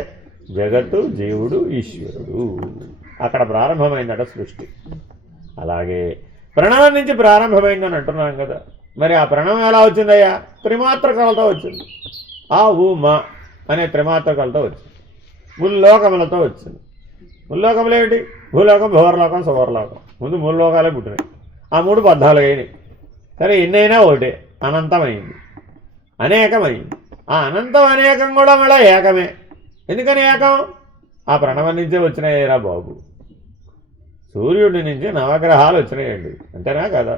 జగత్తు, జీవుడు, ఈశ్వరుడు. అక్కడ ప్రారంభమైందట సృష్టి. అలాగే ప్రణవం నుంచి ప్రారంభమైందని అంటున్నాం కదా, మరి ఆ ప్రణవం ఎలా వచ్చిందయ్యా? త్రిమాత్రకాలతో వచ్చింది. ఆ ఊ మా అనే త్రిమాత్రకాలతో వచ్చింది, ముల్లోకములతో వచ్చింది. ముల్లోకములు ఏమిటి? భూలోకం, భువర్లోకం, సువర్లోకం. ముందు మూడు లోకాలే పుట్టినాయి. ఆ 3 14 అయినాయి. సరే ఎన్నైనా ఒకటే, అనంతమైంది, అనేకమైంది. ఆ అనంతం అనేకం కూడా మళ్ళీ ఏకమే. ఎందుకని ఏకం? ఆ ప్రణవం నుంచే వచ్చినాయేరా బాబు. సూర్యుడి నుంచి నవగ్రహాలు వచ్చినాయండి, అంతేనా కదా?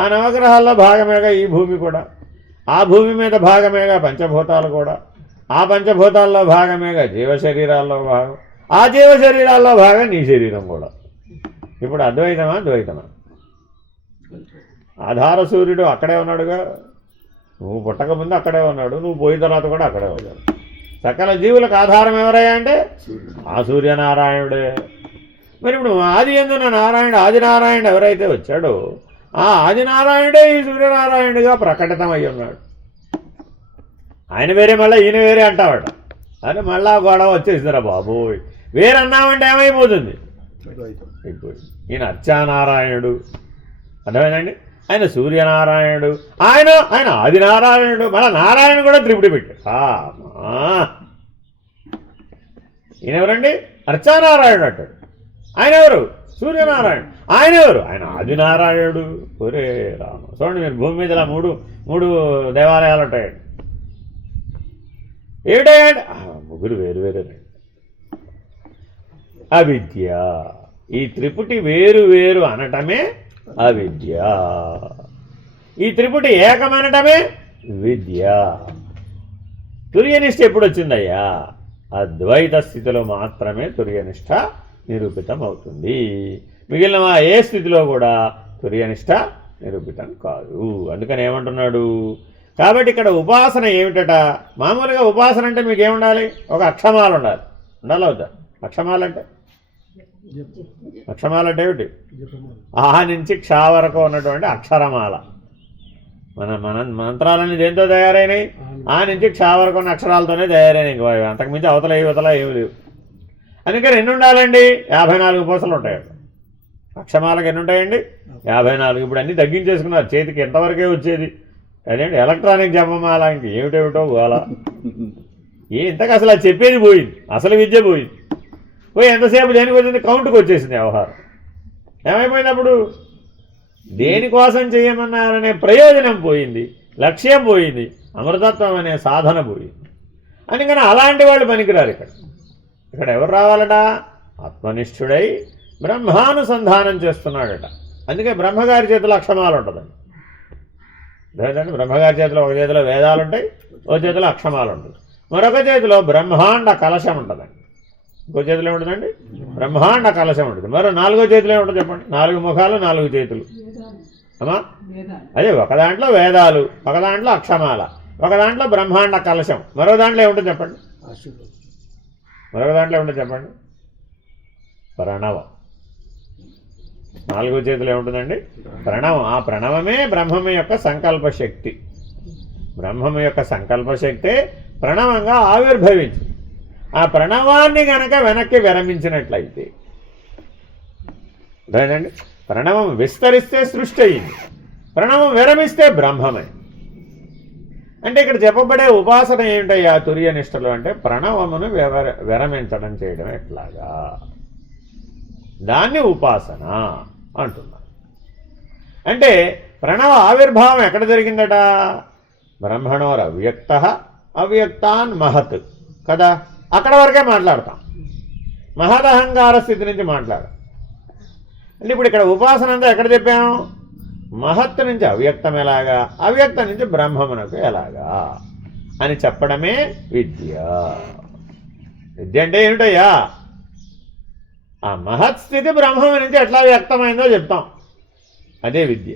ఆ నవగ్రహాల్లో భాగమేగా ఈ భూమి కూడా, ఆ భూమి మీద భాగమేగా పంచభూతాలు కూడా, ఆ పంచభూతాల్లో భాగమేగా జీవశరీరాల్లో భాగం, ఆ జీవశరీరాల్లో భాగం నీ శరీరం కూడా. ఇప్పుడు అద్వైతమా ద్వైతమా? ఆధార సూర్యుడు అక్కడే ఉన్నాడుగా, నువ్వు పుట్టకముందు అక్కడే ఉన్నాడు, నువ్వు పోయిన తర్వాత కూడా అక్కడే ఉన్నాడు. సకల జీవులకు ఆధారం ఎవరయ్యా అంటే ఆ సూర్యనారాయణుడే. మరి ఇప్పుడు ఆది ఎందున నారాయణ, ఆదినారాయణుడు ఎవరైతే వచ్చాడో ఆ ఆదినారాయణుడే ఈ సూర్యనారాయణుడిగా ప్రకటితమై ఉన్నాడు. ఆయన వేరే మళ్ళీ ఈయన వేరే అంటావాడు. అని మళ్ళా గొడవ వచ్చేసిందిరా బాబోయ్. వేరన్నామంటే ఏమైపోతుంది? ఇప్పుడు ఈయన అర్చానారాయణుడు, అర్థమైందండి? ఆయన సూర్యనారాయణుడు, ఆయన ఆదినారాయణుడు, మళ్ళీ నారాయణ కూడా త్రిపుడి పెట్టాడు. ఈయన ఎవరండి? అర్చానారాయణుడు అంటాడు. ఆయన ఎవరు? సూర్యనారాయణ. ఆయన ఎవరు? ఆయన ఆదినారాయణుడు. ఒరే రామ, చూడండి మీరు భూమి మీద ఇలా మూడు దేవాలయాలు ఉంటాయండి. ఏమిటాయండి? ముగ్గురు వేరు వేరేనండి. అవిద్య. ఈ త్రిపుటి వేరు వేరు అనటమే అవిద్య. ఈ త్రిపుటి ఏకమనటమే విద్య. తుర్యనిష్ట ఎప్పుడు వచ్చిందయ్యా? అద్వైత స్థితిలో మాత్రమే తుర్యనిష్ట నిరూపితం అవుతుంది. మిగిలిన ఏ స్థితిలో కూడా తుర్యనిష్ట నిరూపితం కాదు. అందుకని ఏమంటున్నాడు? కాబట్టి ఇక్కడ ఉపాసన ఏమిటట? మామూలుగా ఉపాసన అంటే మీకు ఏముండాలి? ఒక అక్షమాల ఉండాలి. ఉండాలి అవుతా? అక్షమాలంటే అక్షమాలంటే ఏమిటి? ఆహా నుంచి క్షా వరకు ఉన్నటువంటి అక్షరమాల. మన మంత్రాలన్నీ దేంతో తయారైనాయి? ఆ నుంచి క్షా వరకు ఉన్న అక్షరాలతోనే తయారైనాయి. ఇంకా అంతకుమించి అవతల ఏమి లేవు. అందుకని ఎన్ని ఉండాలండి? 54 పూసలు ఉంటాయి. అక్షమాలకు ఎన్ని ఉంటాయండి? 54. ఇప్పుడు అన్నీ తగ్గించేసుకున్నారు. చేతికి ఎంతవరకే వచ్చేది అదేంటి? ఎలక్ట్రానిక్ జపమాల. ఇంక ఏమిటేమిటో గోల. ఇంతకు అసలు అది చెప్పేది పోయింది, అసలు విద్య పోయింది. పోయి ఎంతసేపు దేనికి వచ్చింది? కౌంట్కి వచ్చేసింది వ్యవహారం. ఏమైపోయింది అప్పుడు? దేనికోసం చేయమన్నారనే ప్రయోజనం పోయింది, లక్ష్యం పోయింది, అమృతత్వం అనే సాధన పోయింది. అందుకని అలాంటి వాళ్ళు పనికిరారు. ఇక్కడ ఎవరు రావాలట? ఆత్మనిష్ఠుడై బ్రహ్మానుసంధానం చేస్తున్నాడట. అందుకే బ్రహ్మగారి చేతిలో అక్షమాలు ఉంటుందండి. లేదండి, బ్రహ్మగారి చేతిలో ఒక చేతిలో వేదాలు ఉంటాయి, ఒక చేతిలో అక్షమాలు ఉంటుంది, మరొక చేతిలో బ్రహ్మాండ కలశం ఉంటుందండి. ఇంకో చేతిలో ఏముంటుందండి? బ్రహ్మాండ కలశం ఉంటుంది. మరో 4వ చేతిలో ఏముంటుంది చెప్పండి? 4 ముఖాలు 4 చేతులు. అమ్మా, అదే ఒక దాంట్లో వేదాలు, ఒక దాంట్లో అక్షమాల, ఒక దాంట్లో బ్రహ్మాండ కలశం, మరో దాంట్లో ఏముంటుంది చెప్పండి? మరొక దాంట్లో ఏముంటుంది చెప్పండి? ప్రణవం. 4వ చేతిలో ఏముంటుందండి? ప్రణవం. ఆ ప్రణవమే బ్రహ్మము యొక్క సంకల్ప శక్తి. బ్రహ్మము యొక్క సంకల్ప శక్తే ప్రణవంగా ఆవిర్భవించింది. ఆ ప్రణవాన్ని గనక వెనక్కి విరమించినట్లయితే అదేనండి, ప్రణవం విస్తరిస్తే సృష్టి అయింది, ప్రణవం విరమిస్తే బ్రహ్మమే. అంటే ఇక్కడ చెప్పబడే ఉపాసన ఏమిటయ్యా తుర్యనిష్టలు అంటే ప్రణవమును విరమించడం చేయడం ఎట్లాగా, దాన్ని ఉపాసన అంటున్నారు. అంటే ప్రణవ ఆవిర్భావం ఎక్కడ జరిగిందట? బ్రహ్మణోర్ అవ్యక్త అవ్యక్తాన్ మహత్ కదా, అక్కడ వరకే మాట్లాడతాం. మహదహంకార స్థితి నుంచి మాట్లాడు. అంటే ఇప్పుడు ఇక్కడ ఉపాసన అంతా ఎక్కడ చెప్పాము? మహత్ నుంచి అవ్యక్తం ఎలాగా, అవ్యక్తం నుంచి బ్రహ్మమునకు ఎలాగా అని చెప్పడమే విద్య. విద్య అంటే ఏమిటయ్యా? ఆ మహత్ స్థితి బ్రహ్మము నుంచి ఎట్లా వ్యక్తమైందో చెప్తాం, అదే విద్య.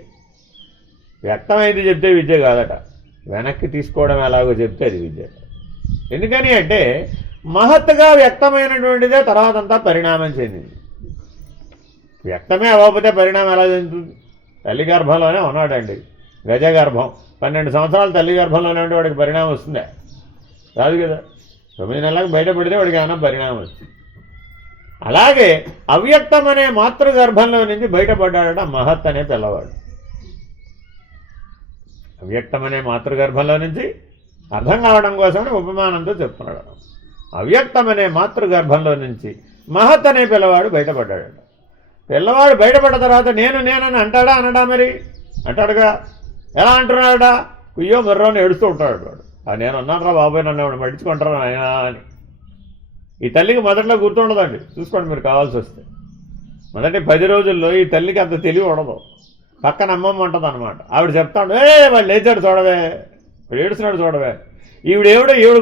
వ్యక్తమైంది చెప్తే విద్య కాదట, వెనక్కి తీసుకోవడం ఎలాగో చెప్తే అది విద్య. ఎందుకని అంటే మహత్తుగా వ్యక్తమైనటువంటిదే తర్వాత అంతా పరిణామం చెందింది. వ్యక్తమే అవ్వకపోతే పరిణామం ఎలా చెందుతుంది? తల్లి గర్భంలోనే ఉన్నాడండి, గజగర్భం, 12 సంవత్సరాలు తల్లి గర్భంలోనే ఉంటే వాడికి పరిణామం వస్తుందా? రాదు కదా. 9 నెలలకు బయటపడితే వాడికి ఏమైనా పరిణామం వస్తుంది. అలాగే అవ్యక్తం అనే మాతృగర్భంలో నుంచి బయటపడ్డాడట మహత్ అనే పిల్లవాడు. అవ్యక్తం అనే మాతృగర్భంలో నుంచి అర్థం కావడం కోసమని ఉపమానంతో చెప్తున్నాడు. అవ్యక్తం అనే మాతృగర్భంలో నుంచి మహత్ అనే పిల్లవాడు బయటపడ్డాడు. పిల్లవాడు బయటపడ్డ తర్వాత నేనని అంటాడా అనడా? మరి అంటాడుగా. ఎలా అంటున్నాడా? కుయ్యో మర్రోని ఏడుస్తూ ఉంటాడు వాడు. నేను అన్నాను రా బాబాయ్, నన్ను మడిచుకుంటారా ఆయన అని. ఈ తల్లికి మొదట్లో గుర్తుండదండి, చూసుకోండి మీరు కావాల్సి వస్తే. మొదటి 10 రోజుల్లో ఈ తల్లికి అంత తెలివి ఉండదు. పక్కన అమ్మమ్మ ఉంటుంది అనమాట. ఆవిడ చెప్తాడు, వాడు లేచాడు చూడవే, ఇప్పుడు ఏడుస్తున్నాడు చూడవే. ఈవిడ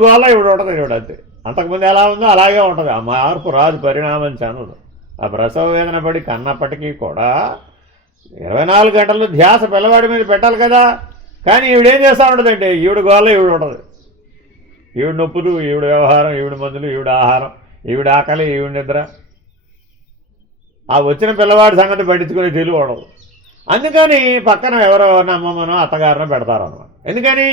గోళ ఈవిడ ఉంటుంది. ఈవిడ అంతే. అంతకుముందు ఎలా ఉందో అలాగే ఉంటుంది. ఆ మార్పు రాదు, పరిణామం చెందదు. ఆ ప్రసవ వేదన పడి కన్నప్పటికీ కూడా 24 గంటలు ధ్యాస పిల్లవాడి మీద పెట్టాలి కదా. కానీ ఈవిడేం చేస్తూ ఉంటుందంటే ఈవిడ గోళ ఈవిడ ఉంటుంది. ఈవిడ నొప్పులు, ఈవిడ వ్యవహారం, ఈవిడ మందులు, ఈవిడ ఆహారం, ఈవిడ ఆకలి, ఈవిడ నిద్ర. ఆ వచ్చిన పిల్లవాడి సంగతి పట్టించుకునే తెలివి ఉండదు. అందుకని పక్కన ఎవరో అమ్మమ్మనో అత్తగారినో పెడతారన్నమాట. ఎందుకని?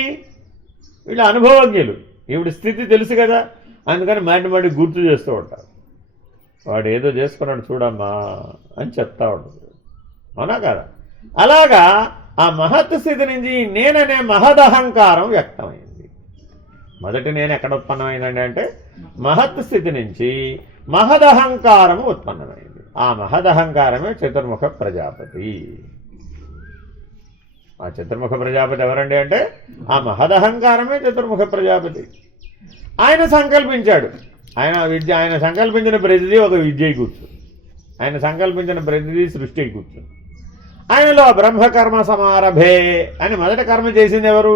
వీళ్ళు అనుభవజ్ఞులు, ఈవిడ స్థితి తెలుసు కదా. అందుకని మాటి గుర్తు చేస్తూ ఉంటారు. వాడు ఏదో చేసుకున్నాడు చూడమ్మా అని చెప్తా ఉంటుంది. అవునా కదా? అలాగా ఆ మహత్ స్థితి నుంచి నేననే మహదహంకారం వ్యక్తమైంది. మొదటి నేను ఎక్కడ ఉత్పన్నమైందండి అంటే మహత్ స్థితి నుంచి మహదహంకారము ఉత్పన్నమైంది. ఆ మహదహంకారమే చతుర్ముఖ ప్రజాపతి. ఆ చతుర్ముఖ ప్రజాపతి ఎవరండి అంటే ఆ మహదహంకారమే చతుర్ముఖ ప్రజాపతి. ఆయన సంకల్పించాడు. ఆయన సంకల్పించిన ప్రతిదీ ఒక విద్య కూర్చుంది. ఆయన సంకల్పించిన ప్రతిదీ సృష్టి కూర్చుంది. ఆయనలో బ్రహ్మకర్మ సమారభే అని మొదట కర్మ చేసింది ఎవరు?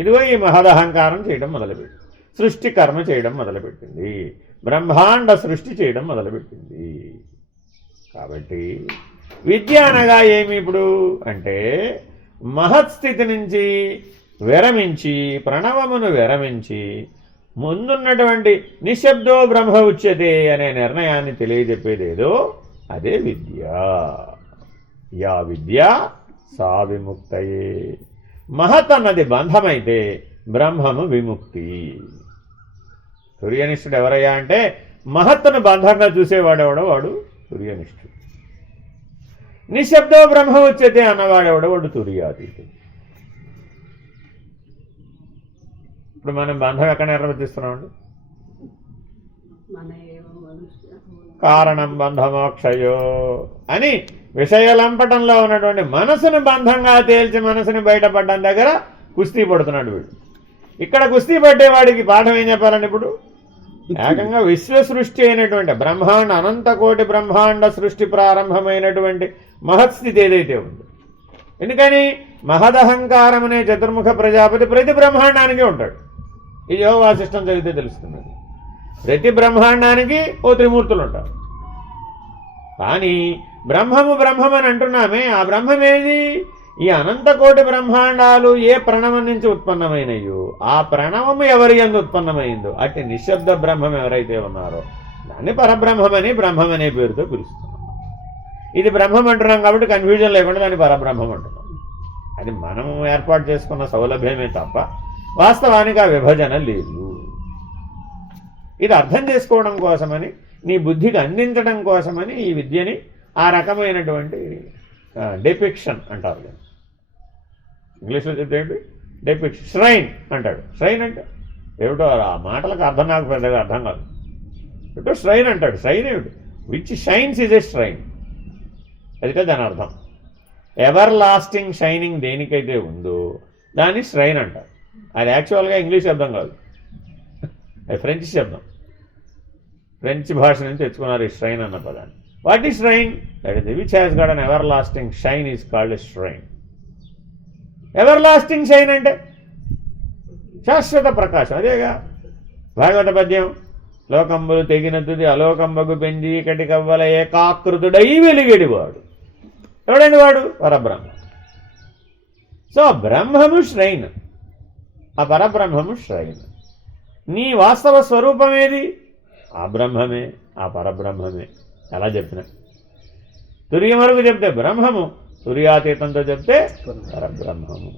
ఇదిగో ఈ మహదహంకారం చేయడం మొదలుపెట్టింది. సృష్టి కర్మ చేయడం మొదలుపెట్టింది. బ్రహ్మాండ సృష్టి చేయడం మొదలుపెట్టింది. కాబట్టి విద్య అనగా ఏమి ఇప్పుడు అంటే మహత్స్థితి నుంచి విరమించి, ప్రణవమును విరమించి, ముందున్నటువంటి నిశ్శబ్దో బ్రహ్మ ఉచ్యతే అనే నిర్ణయాన్ని తెలియజెప్పేదేదో అదే విద్య. యా విద్య సా విముక్తయే. మహత్ అన్నది బంధమైతే బ్రహ్మము విముక్తి. తుర్యనిష్ఠుడు ఎవరయ్యా అంటే మహత్తును బంధంగా చూసేవాడెవడో వాడు తుర్యనిష్ఠుడు. నిశ్శబ్దో బ్రహ్మ ఉచ్యతే అన్నవాడెవడో వాడు తుర్యాతీతుడు. ఇప్పుడు మనం బంధం ఎక్కడ నిర్వర్తిస్తున్నామండి? కారణం బంధమోక్షయో అని విషయలంపటంలో ఉన్నటువంటి మనసును బంధంగా తేల్చి మనసుని బయటపడడం దగ్గర కుస్తీ పడుతున్నాడు వీడు. ఇక్కడ కుస్తీ పడ్డేవాడికి పాఠం ఏం చెప్పాలండి? ఇప్పుడు ఏకంగా విశ్వ సృష్టి అయినటువంటి బ్రహ్మాండ అనంతకోటి బ్రహ్మాండ సృష్టి ప్రారంభమైనటువంటి మహత్స్థితి ఏదైతే ఉందో, ఎందుకని మహదహంకారం అనే చతుర్ముఖ ప్రజాపతి ప్రతి బ్రహ్మాండానికి ఉంటాడు. ఈ యోగ వాసిష్టం చదివితే తెలుస్తుంది. ప్రతి బ్రహ్మాండానికి ఓ త్రిమూర్తులు ఉంటారు. కానీ బ్రహ్మమని అంటున్నామే, ఆ బ్రహ్మమేది? ఈ అనంతకోటి బ్రహ్మాండాలు ఏ ప్రణవం నుంచి ఉత్పన్నమైనయో ఆ ప్రణవము ఎవరి యందు ఉత్పన్నమైందో అట్టి నిశ్శబ్ద బ్రహ్మం ఎవరైతే ఉన్నారో దాన్ని పరబ్రహ్మమని బ్రహ్మమనే పేరుతో పిలుస్తున్నాం. ఇది బ్రహ్మం అంటున్నాం కాబట్టి కన్ఫ్యూజన్ లేకుండా దాన్ని పరబ్రహ్మం అంటున్నాం. అది మనం ఏర్పాటు చేసుకున్న సౌలభ్యమే తప్ప వాస్తవానికి ఆ విభజన లేదు. ఇది అర్థం చేసుకోవడం కోసమని, నీ బుద్ధికి అందించడం కోసమని ఈ విద్యని ఆ రకమైనటువంటి డెపిక్షన్ అంటారు. ఇంగ్లీష్లో చెప్తే ఏంటి? డెపిక్షన్. ష్రైన్ అంటాడు. ష్రైన్ అంటే ఏమిటో ఆ మాటలకు అర్థం నాకు పెద్దగా అర్థం కాదు. ఏమిటో ష్రైన్ అంటాడు. ష్రైన్ ఏమిటి? Which shines is a shrine. అది కదా దాని అర్థం. ఎవర్ లాస్టింగ్ షైనింగ్ దేనికైతే ఉందో దాన్ని ష్రైన్ అంటారు. అది యాక్చువల్గా ఇంగ్లీష్ శబ్దం కాదు, అది ఫ్రెంచ్ శబ్దం. ఫ్రెంచ్ భాష నుంచి తెచ్చుకున్నారు ఈ ష్రైన్ అన్న పదాన్ని. What is shrine? That is which has got an ever lasting shine is called a shrine. Ever lasting shine అంటే శాశ్వత ప్రకాశం. అదేగా భాగవత పద్యం. లోకంబులు తెగినతుది అలోకంబకు పెంచి కటి కవ్వల ఏకాకృతుడై వెలిగేడివాడు ఎవడండి? వాడు పరబ్రహ్మ. సో బ్రహ్మము ష్రైన్, ఆ పరబ్రహ్మము ష్రైన్. నీ వాస్తవ స్వరూపం ఏది? ఆ బ్రహ్మమే, ఆ పరబ్రహ్మమే. ఎలా చెప్పిన తుర్యం వరకు చెప్తే బ్రహ్మము, తుర్యాతీతంతో చెప్తే పరబ్రహ్మము.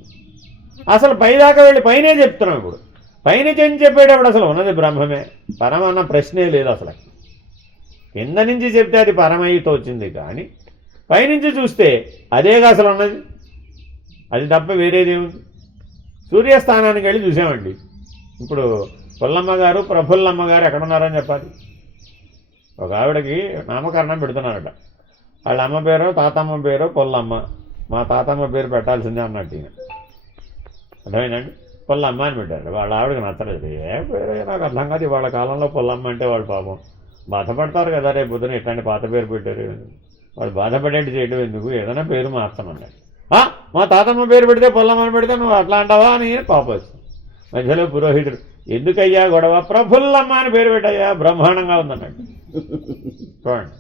అసలు పైదాకా వెళ్ళి పైనే చెప్తున్నాం. ఇప్పుడు పైన చెప్పేటప్పుడు అసలు ఉన్నది బ్రహ్మమే, పరమన్న ప్రశ్నే లేదు అసలు. కింద నుంచి చెప్తే అది పరమయ్యతో వచ్చింది, కానీ పైనుంచి చూస్తే అదేగా అసలు ఉన్నది, అది తప్ప వేరేదేముంది. సూర్యస్థానానికి వెళ్ళి చూసామండి. ఇప్పుడు పుల్లమ్మ గారు ప్రఫుల్లమ్మ గారు ఎక్కడున్నారని చెప్పాలి. ఒక ఆవిడకి నామకరణం పెడుతున్నారట. వాళ్ళ అమ్మ పేరో తాతమ్మ పేరో పుల్లమ్మ. మా తాతమ్మ పేరు పెట్టాల్సిందే అన్నట్టు ఈయన. అర్థమైందండి? పుల్లమ్మ అని పెట్టారు. వాళ్ళ ఆవిడకి నచ్చలేదు. ఏ పేరు నాకు అర్థం కాదు. వాళ్ళ కాలంలో పుల్లమ్మ అంటే వాళ్ళు పాపం బాధపడతారు కదా, రేపు పొద్దున ఇట్లాంటి పాత పేరు పెట్టారు. వాళ్ళు బాధపడేట్టు చేయడం ఎందుకు, ఏదైనా పేరు మార్చమన్నాడు. మా తాతమ్మ పేరు పెడితే పుల్లమ్మని పెడితే నువ్వు అట్లా అంటావా అని కోపం వస్తుంది. మధ్యలో పురోహితుడు, ఎందుకయ్యా గొడవ, ప్రఫుల్లమ్మ అని పేరు పెట్టయ్యా, బ్రహ్మాండంగా ఉందన్నాడు. చూడండి,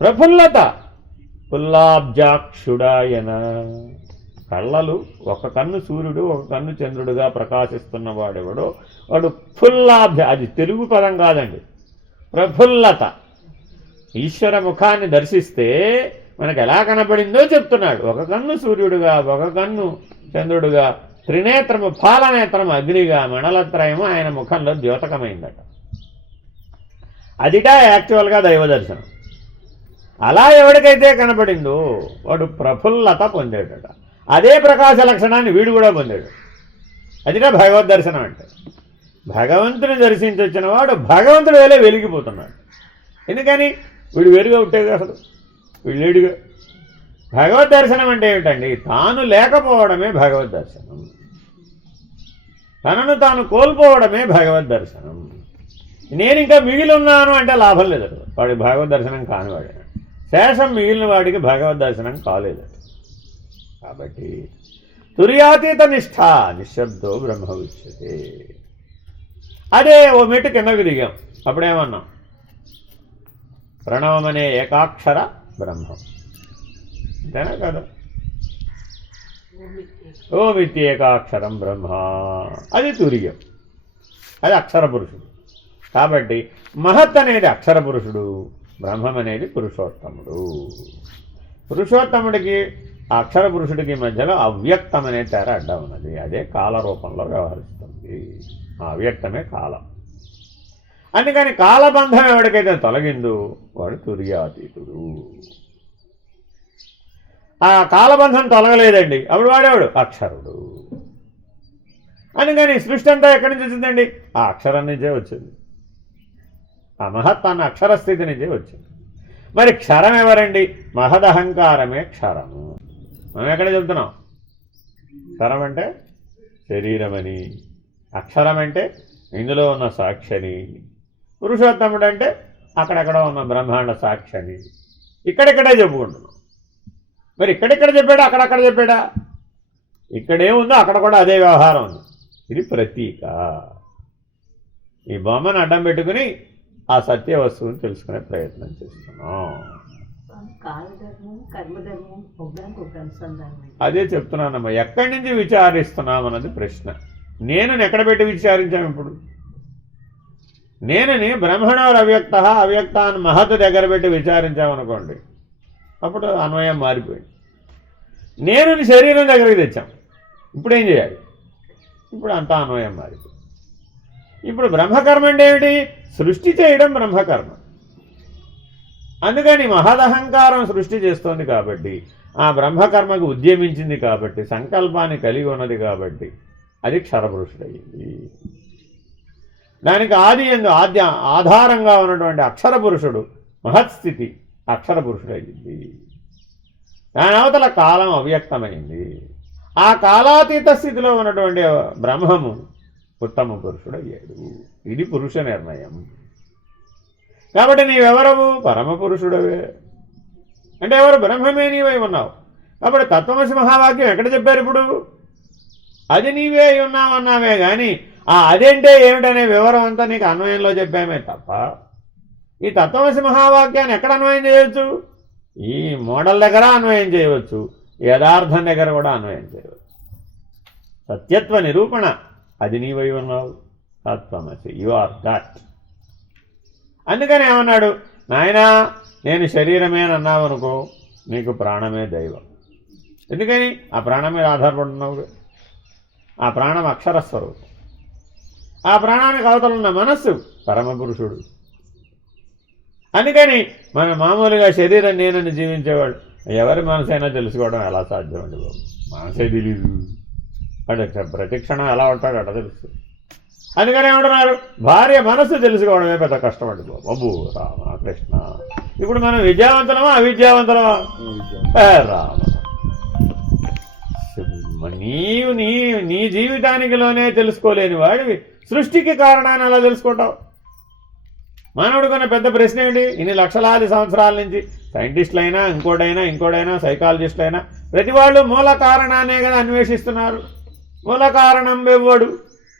ప్రఫుల్లత పుల్లాబ్జాక్షుడాయన. కళ్ళలు, ఒక కన్ను సూర్యుడు ఒక కన్ను చంద్రుడుగా ప్రకాశిస్తున్న వాడెవడో వాడు ఫుల్లాబ్జ. అది తెలుగు పదం కాదండి, ప్రఫుల్లత. ఈశ్వర ముఖాన్ని దర్శిస్తే మనకు ఎలా కనపడిందో చెప్తున్నాడు. ఒక కన్ను సూర్యుడుగా, ఒక కన్ను చంద్రుడుగా, త్రినేత్రము పాలనేత్రము అగ్నిగా, మండలత్రయము ఆయన ముఖంలో ద్యోతకమైందట. అదిటా యాక్చువల్గా దైవ దర్శనం. అలా ఎవరికైతే కనపడిందో వాడు ప్రఫుల్లత పొందాడట. అదే ప్రకాశ లక్షణాన్ని వీడు కూడా పొందాడు. అదిటా భగవద్ దర్శనం అంటే. భగవంతుని దర్శించొచ్చిన వాడు భగవంతుడు వేలే వెలిగిపోతున్నాడు. ఎందుకని? వీడు వేరుగా ఉంటేగా, అసలు వీడు లేడుగా. భగవద్ దర్శనం అంటే ఏమిటండి? తాను లేకపోవడమే భగవద్ దర్శనం. తనను తాను కోల్పోవడమే భగవద్ దర్శనం. నేను ఇంకా మిగిలి ఉన్నాను అంటే లాభం లేదు. వాడి భగవద్ దర్శనం కానివాడే. శేషం మిగిలిన వాడికి భగవద్ దర్శనం కాలేదు. కాబట్టి తుర్యాతీత నిష్ఠ నిశ్శబ్దో బ్రహ్మ ఉచ్యతే. అదే ఓ మెట్టు కిందకు దిగాం. అప్పుడేమన్నాం? ప్రణవం అనే ఏకాక్షర బ్రహ్మం. అంతేనా కదా? ఓమిత్యేకాక్షరం బ్రహ్మ, అది తుర్యం, అది అక్షర పురుషుడు. కాబట్టి మహత్ అనేది అక్షర పురుషుడు, బ్రహ్మం అనేది పురుషోత్తముడు. పురుషోత్తముడికి అక్షర పురుషుడికి మధ్యలో అవ్యక్తం అనే తేర అడ్డం ఉన్నది. అదే కాల రూపంలో వ్యవహరిస్తుంది. ఆ అవ్యక్తమే కాలం. అందుకని కాలబంధం ఎవరికైతే తొలగిందో వాడు తుర్యాతీతుడు. ఆ కాలబంధం తొలగలేదండి, అప్పుడు వాడేవాడు అక్షరుడు. అందుకని సృష్టి అంతా ఎక్కడి నుంచి వచ్చిందండి? ఆ అక్షరం నుంచే వచ్చింది. ఆ మహత్ అన్న అక్షరస్థితి నుంచే వచ్చింది. మరి క్షరం ఎవరండి? మహదహంకారమే క్షరము. మనం ఎక్కడ చెబుతున్నాం? క్షరం అంటే శరీరమని, అక్షరం అంటే ఇందులో ఉన్న సాక్షిని, పురుషోత్తముడు అంటే అక్కడెక్కడ ఉన్న బ్రహ్మాండ సాక్షిని. ఇక్కడెక్కడే చెప్పుకుంటున్నాం. మరి ఇక్కడెక్కడ చెప్పాడా, అక్కడక్కడ చెప్పాడా? ఇక్కడేముందో అక్కడ కూడా అదే వ్యవహారం ఉంది. ఇది ప్రతీక. ఈ బొమ్మను అడ్డం పెట్టుకుని ఆ సత్య వస్తువుని తెలుసుకునే ప్రయత్నం చేస్తున్నాం. అదే చెప్తున్నానమ్మా, ఎక్కడి నుంచి విచారిస్తున్నాం అన్నది ప్రశ్న. నేను ఎక్కడ పెట్టి విచారించాం? ఇప్పుడు నేనని బ్రహ్మణోర్ అవ్యక్త అవ్యక్తాన్ని మహత్ దగ్గర పెట్టి విచారించామనుకోండి, అప్పుడు అన్వయం మారిపోయింది. నేను శరీరం దగ్గరికి తెచ్చాం, ఇప్పుడు ఏం చేయాలి? ఇప్పుడు అంతా అన్వయం మారిపోయింది. ఇప్పుడు బ్రహ్మకర్మ అంటే ఏమిటి? సృష్టి చేయడం బ్రహ్మకర్మ. అందుకని మహదహంకారం సృష్టి చేస్తోంది కాబట్టి, ఆ బ్రహ్మకర్మకు ఉద్యమించింది కాబట్టి, సంకల్పాన్ని కలిగి ఉన్నది కాబట్టి అది క్షరపురుషుడయ్యింది. దానికి ఆధారంగా ఉన్నటువంటి అక్షర పురుషుడు మహత్స్థితి అక్షర పురుషుడయ్యింది. దాని అవతల కాలం అవ్యక్తమైంది. ఆ కాలాతీత స్థితిలో ఉన్నటువంటి బ్రహ్మము ఉత్తమ పురుషుడయ్యాడు. ఇది పురుష నిర్ణయం. కాబట్టి నీవెవరవు? పరమ పురుషుడవే. అంటే ఎవరు? బ్రహ్మమే నీవై ఉన్నావు. కాబట్టి తత్వమసి మహావాక్యం ఎక్కడ చెప్పారు? ఇప్పుడు అది నీవే అయి ఉన్నావన్నామే కానీ ఆ అదేంటే ఏమిటనే వివరం అంతా నీకు అన్వయంలో చెప్పామే తప్ప ఈ తత్వమసి మహావాక్యాన్ని ఎక్కడ అన్వయం చేయవచ్చు? ఈ మోడల్ దగ్గర అన్వయం చేయవచ్చు, యథార్థం దగ్గర కూడా అన్వయం చేయవచ్చు. సత్యత్వ నిరూపణ అది నీవై ఉన్నావు, తత్వమసి, యు ఆర్ దట్. అందుకని ఏమన్నాడు? నాయనా, నేను శరీరమే అని అన్నావు అనుకో, నీకు ప్రాణమే దైవం. ఎందుకని? ఆ ప్రాణం మీద ఆధారపడుతున్నావు. ఆ ప్రాణం అక్షరస్వరూపం. ఆ ప్రాణానికి అవతలున్న మనస్సు పరమపురుషుడు. అందుకని మన మామూలుగా శరీరం నేనని జీవించేవాడు ఎవరి మనసైనా తెలుసుకోవడం ఎలా సాధ్యం అండి బాబు? మనసే తెలీదు అంటే ప్రతి క్షణం ఎలా ఉంటాడో అట్లా తెలుస్తుంది. అందుకని ఏమంటున్నారు, భార్య మనస్సు తెలుసుకోవడమే పెద్ద కష్టం అండి బాబు. అబ్బు రామ కృష్ణ. ఇప్పుడు మనం విద్యావంతులమా అవిద్యావంతులమా? రామ, నీవు నీ జీవితానికిలోనే తెలుసుకోలేని వాడివి సృష్టికి కారణాన్ని అలా తెలుసుకుంటావు. మానవుడికున్న పెద్ద ప్రశ్న ఏంటి? ఇన్ని లక్షలాది సంవత్సరాల నుంచి సైంటిస్టులైనా ఇంకోడైనా సైకాలజిస్టులైనా ప్రతి వాళ్ళు మూల కారణాన్నే కదా అన్వేషిస్తున్నారు. మూల కారణం ఎవ్వడు,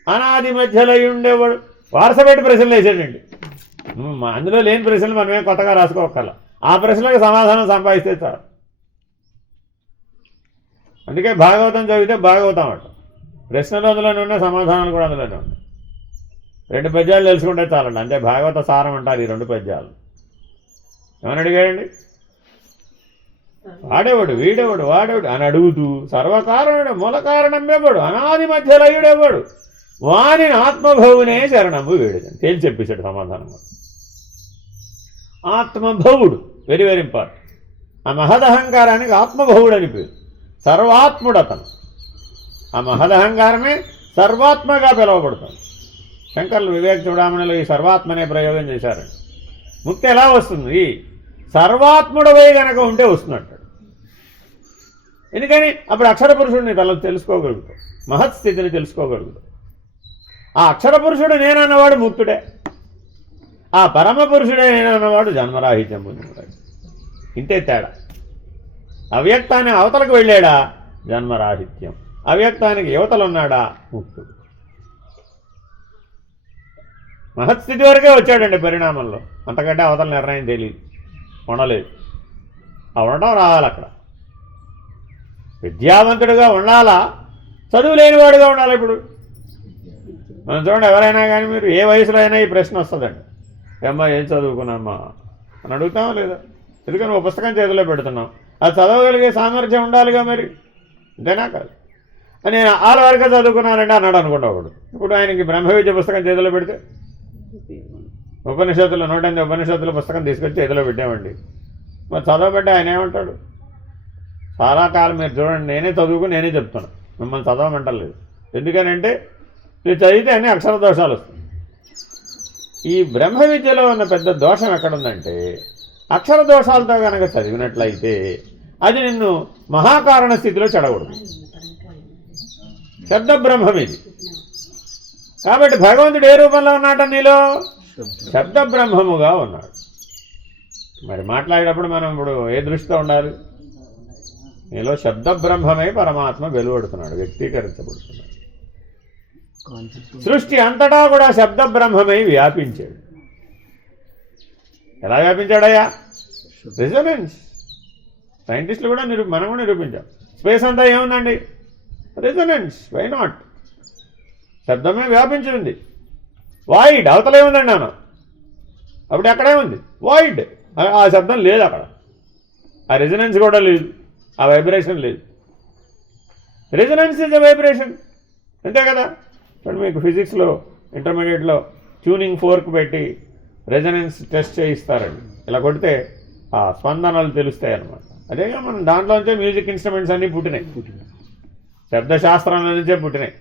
అనాది మధ్యలో ఉండేవాడు. వరుసపెట్టి ప్రశ్నలు వేసేటండి. అందులో లేని ప్రశ్నలు మనమే కొత్తగా రాసుకోగల. ఆ ప్రశ్నలకు సమాధానం సంపాదిస్తే చాలు. అందుకే భాగవతం చదివితే భాగవతం అట. ప్రశ్నలు అందులోనే ఉన్నాయి, సమాధానాలు కూడా అందులోనే ఉన్నాయి. 2 పద్యాలు తెలుసుకుంటే చాలండి. అంటే భాగవత సారం అంటారు ఈ 2 పద్యాలు. ఏమని అడిగాడండి? వీడేవాడు వాడేవాడు అని అడుగుతూ సర్వకారణుడు మూల కారణం ఎవడు, అనాది మధ్యలయుడెవడు, వాని ఆత్మభవునే శరణము వేడుదని తేల్చి చెప్పేశాడు సమాధానం. ఆత్మభవుడు వెరీ వెరీ ఇంపార్టెంట్. ఆ మహదహంకారానికి ఆత్మభవుడు అని పేరు. సర్వాత్ముడు అతను. ఆ మహదహంకారమే సర్వాత్మగా పిలువబడుతుంది. శంకర్లు వివేక చూడామణిలో ఈ సర్వాత్మ అనే ప్రయోగం చేశారండి. ముక్తి ఎలా వస్తుంది? సర్వాత్ముడవై గనక ఉంటే వస్తున్నట్టు. ఎందుకని అప్పుడు అక్షర పురుషుడిని తెలుసుకోగలుగుతాం, మహత్స్థితిని తెలుసుకోగలుగుతాం. ఆ అక్షర పురుషుడు నేనన్నవాడు ముక్తుడే, ఆ పరమ పురుషుడే నేనన్నవాడు జన్మరాహిత్యం పొందినవాడు. ఇంతే తేడా. అవ్యక్తాన్ని అవతలకు వెళ్ళాడా జన్మరాహిత్యం, అవ్యక్తానికి యువతలున్నాడా ముక్తుడు. మహత్స్థితి వరకే వచ్చాడండి పరిణామంలో. అంతకంటే అవతల నిర్ణయం తెలియదు, ఉండలేదు. ఆ ఉండడం రావాలి. అక్కడ విద్యావంతుడిగా ఉండాలా, చదువు లేనివాడుగా ఉండాలి. ఇప్పుడు మనం చూడండి, ఎవరైనా కానీ మీరు ఏ వయసులో అయినా ఈ ప్రశ్న వస్తుందండి. ఏమ్మా ఏం చదువుకున్నామ్మా అని అడుగుతామా లేదా? ఎందుకని ఒక పుస్తకం చేతిలో పెడుతున్నాం, అది చదవగలిగే సామర్థ్యం ఉండాలిగా మరి. అంతేనా కాదు? నేను 6 వరకే చదువుకున్నానంటే అన్నాడు అనుకుంటా ఒకడు. ఇప్పుడు ఆయనకి బ్రహ్మ విద్య పుస్తకం చేతిలో పెడితే, ఉపనిషత్తులు 108 ఉపనిషత్తుల పుస్తకం తీసుకొచ్చి చేతిలో పెట్టామండి, మరి చదవబట్టి ఆయన ఏమంటాడు? చాలా కాలం మీరు చూడండి, నేనే చదువుకుని నేనే చెప్తాను, మిమ్మల్ని చదవమంటలేదు. ఎందుకనంటే మీరు చదివితే అన్ని అక్షర దోషాలు వస్తాయి. ఈ బ్రహ్మ విద్యలో ఉన్న పెద్ద దోషం ఎక్కడుందంటే, అక్షర దోషాలతో కనుక చదివినట్లయితే అది నిన్ను మహాకారణ స్థితిలో చెడగొడుతుంది. శబ్ద బ్రహ్మం ఇది. కాబట్టి భగవంతుడు ఏ రూపంలో ఉన్నాట? నీలో శబ్ద బ్రహ్మముగా ఉన్నాడు. మరి మాట్లాడేటప్పుడు మనం ఇప్పుడు ఏ దృష్టితో ఉండాలి? నీలో శబ్ద బ్రహ్మమై పరమాత్మ వెలువడుతున్నాడు, వ్యక్తీకరించబడుతున్నాడు. సృష్టి అంతటా కూడా శబ్ద బ్రహ్మమై వ్యాపించాడు. ఎలా వ్యాపించాడయ్యా? రెజొనెన్స్. సైంటిస్టులు కూడా మనం కూడా నిరూపించాం. స్పేస్ అంతా ఏముందండి? రెజొనెన్స్. Why not? శబ్దమే వ్యాపించింది. వాయిడ్ అవతల ఏముందండి అన్న, అప్పుడు ఎక్కడే ఉంది వాయిడ్. ఆ శబ్దం లేదు అక్కడ, ఆ రెజొనెన్స్ కూడా లేదు, ఆ వైబ్రేషన్ లేదు. రెజొనెన్స్ ఇస్ ఎ వైబ్రేషన్, అంతే కదా. ఇప్పుడు మీకు ఫిజిక్స్లో ఇంటర్మీడియట్లో ట్యూనింగ్ ఫోర్క్ పెట్టి రెజొనెన్స్ టెస్ట్ చేయిస్తారండి. ఇలా కొడితే ఆ స్పందనలు తెలుస్తాయి అన్నమాట. అదేగా మనం దాంట్లోంచే మ్యూజిక్ ఇన్స్ట్రుమెంట్స్ అన్నీ పుట్టినాయి, శబ్దశాస్త్రంలో నుంచే పుట్టినాయి.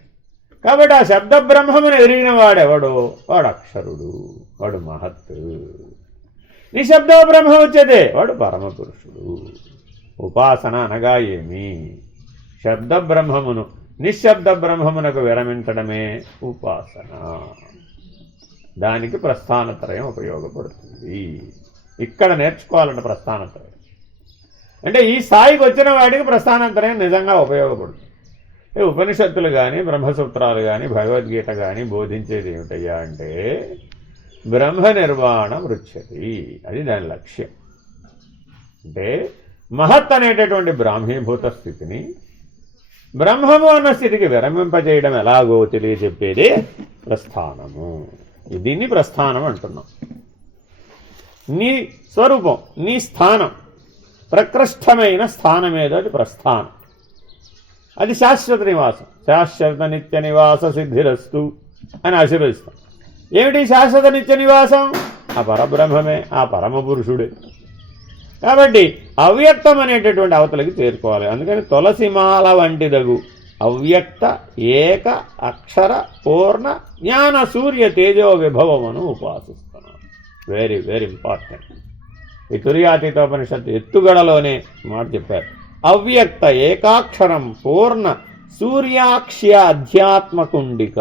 కాబట్టి ఆ శబ్ద బ్రహ్మమును ఎరిగిన వాడెవడు? వాడు అక్షరుడు, వాడు మహత్. నిశబ్ద బ్రహ్మ వచ్చేదే వాడు పరమపురుషుడు. ఉపాసన అనగా ఏమి? శబ్ద బ్రహ్మమును నిశ్శబ్ద బ్రహ్మమునకు విరమించడమే ఉపాసన. దానికి ప్రస్థానత్రయం ఉపయోగపడుతుంది. ఇక్కడ నేర్చుకోవాలంటే ప్రస్థానత్రయం అంటే ఈ స్థాయికి వచ్చిన వాడికి ప్రస్థానత్రయం నిజంగా ఉపయోగపడుతుంది. ఉపనిషత్తులు కానీ బ్రహ్మసూత్రాలు కానీ భగవద్గీత కానీ బోధించేది ఏమిటయ్యా అంటే బ్రహ్మ నిర్వాణం వృచ్చతి, అది దాని లక్ష్యం. అంటే మహత్ అనేటటువంటి బ్రాహ్మీభూత స్థితిని బ్రహ్మము అన్న స్థితికి విరమింపజేయడం ఎలాగో తెలియజెప్పేదే ప్రస్థానము. దీన్ని ప్రస్థానం అంటున్నాం. నీ స్వరూపం, నీ స్థానం, ప్రకృష్టమైన స్థానం ఏదో అది ప్రస్థానం. అది శాశ్వత నివాసం. శాశ్వత నిత్య నివాస సిద్ధిరస్తు అని ఆశీర్వదిస్తాం. ఏమిటి శాశ్వత నిత్య నివాసం? ఆ పరబ్రహ్మమే, ఆ పరమపురుషుడే. కాబట్టి అవ్యక్తం అనేటటువంటి అవతలకి చేరుకోవాలి. అందుకని తులసిమాల వంటిదగు అవ్యక్త ఏక అక్షర పూర్ణ జ్ఞాన సూర్య తేజో విభవమును ఉపాసిస్తున్నాను. Very very important. ఈ తుర్యాతీతోపనిషత్తు ఎత్తుగడలోనే మాట చెప్పారు. అవ్యక్త ఏకాక్షరం పూర్ణ సూర్యాక్ష్య అధ్యాత్మకుండిక.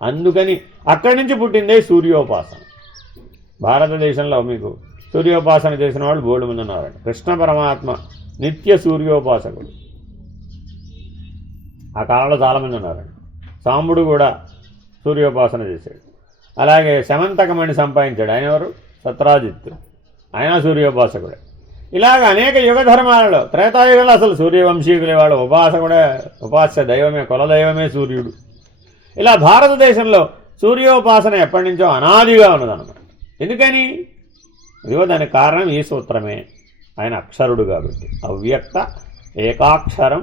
అందుకని అక్కడి నుంచి పుట్టిందే సూర్యోపాసన. భారతదేశంలో మీకు సూర్యోపాసన చేసిన వాళ్ళు బోర్డు ముందు ఉన్నారండి. కృష్ణ పరమాత్మ నిత్య సూర్యోపాసకుడు. ఆ కాలంలో చాలామంది ఉన్నారండి. సాంబుడు కూడా సూర్యోపాసన చేశాడు. అలాగే శమంతకమణి సంపాదించాడు. ఆయన ఎవరు? సత్రాజిత్తు. ఆయన సూర్యోపాసకుడే. ఇలాగ అనేక యుగ ధర్మాలలో త్రేతాయుగంలో అసలు సూర్యవంశీకులే వాళ్ళు ఉపాసకుడే, ఉపాస్య దైవమే, కులదైవమే సూర్యుడు. ఇలా భారతదేశంలో సూర్యోపాసన ఎప్పటి నుంచో అనాదిగా ఉన్నదన్నమాట. ఎందుకని? ఇదిగో దానికి కారణం ఈ సూత్రమే. ఆయన అక్షరుడు కాబట్టి. అవ్యక్త ఏకాక్షరం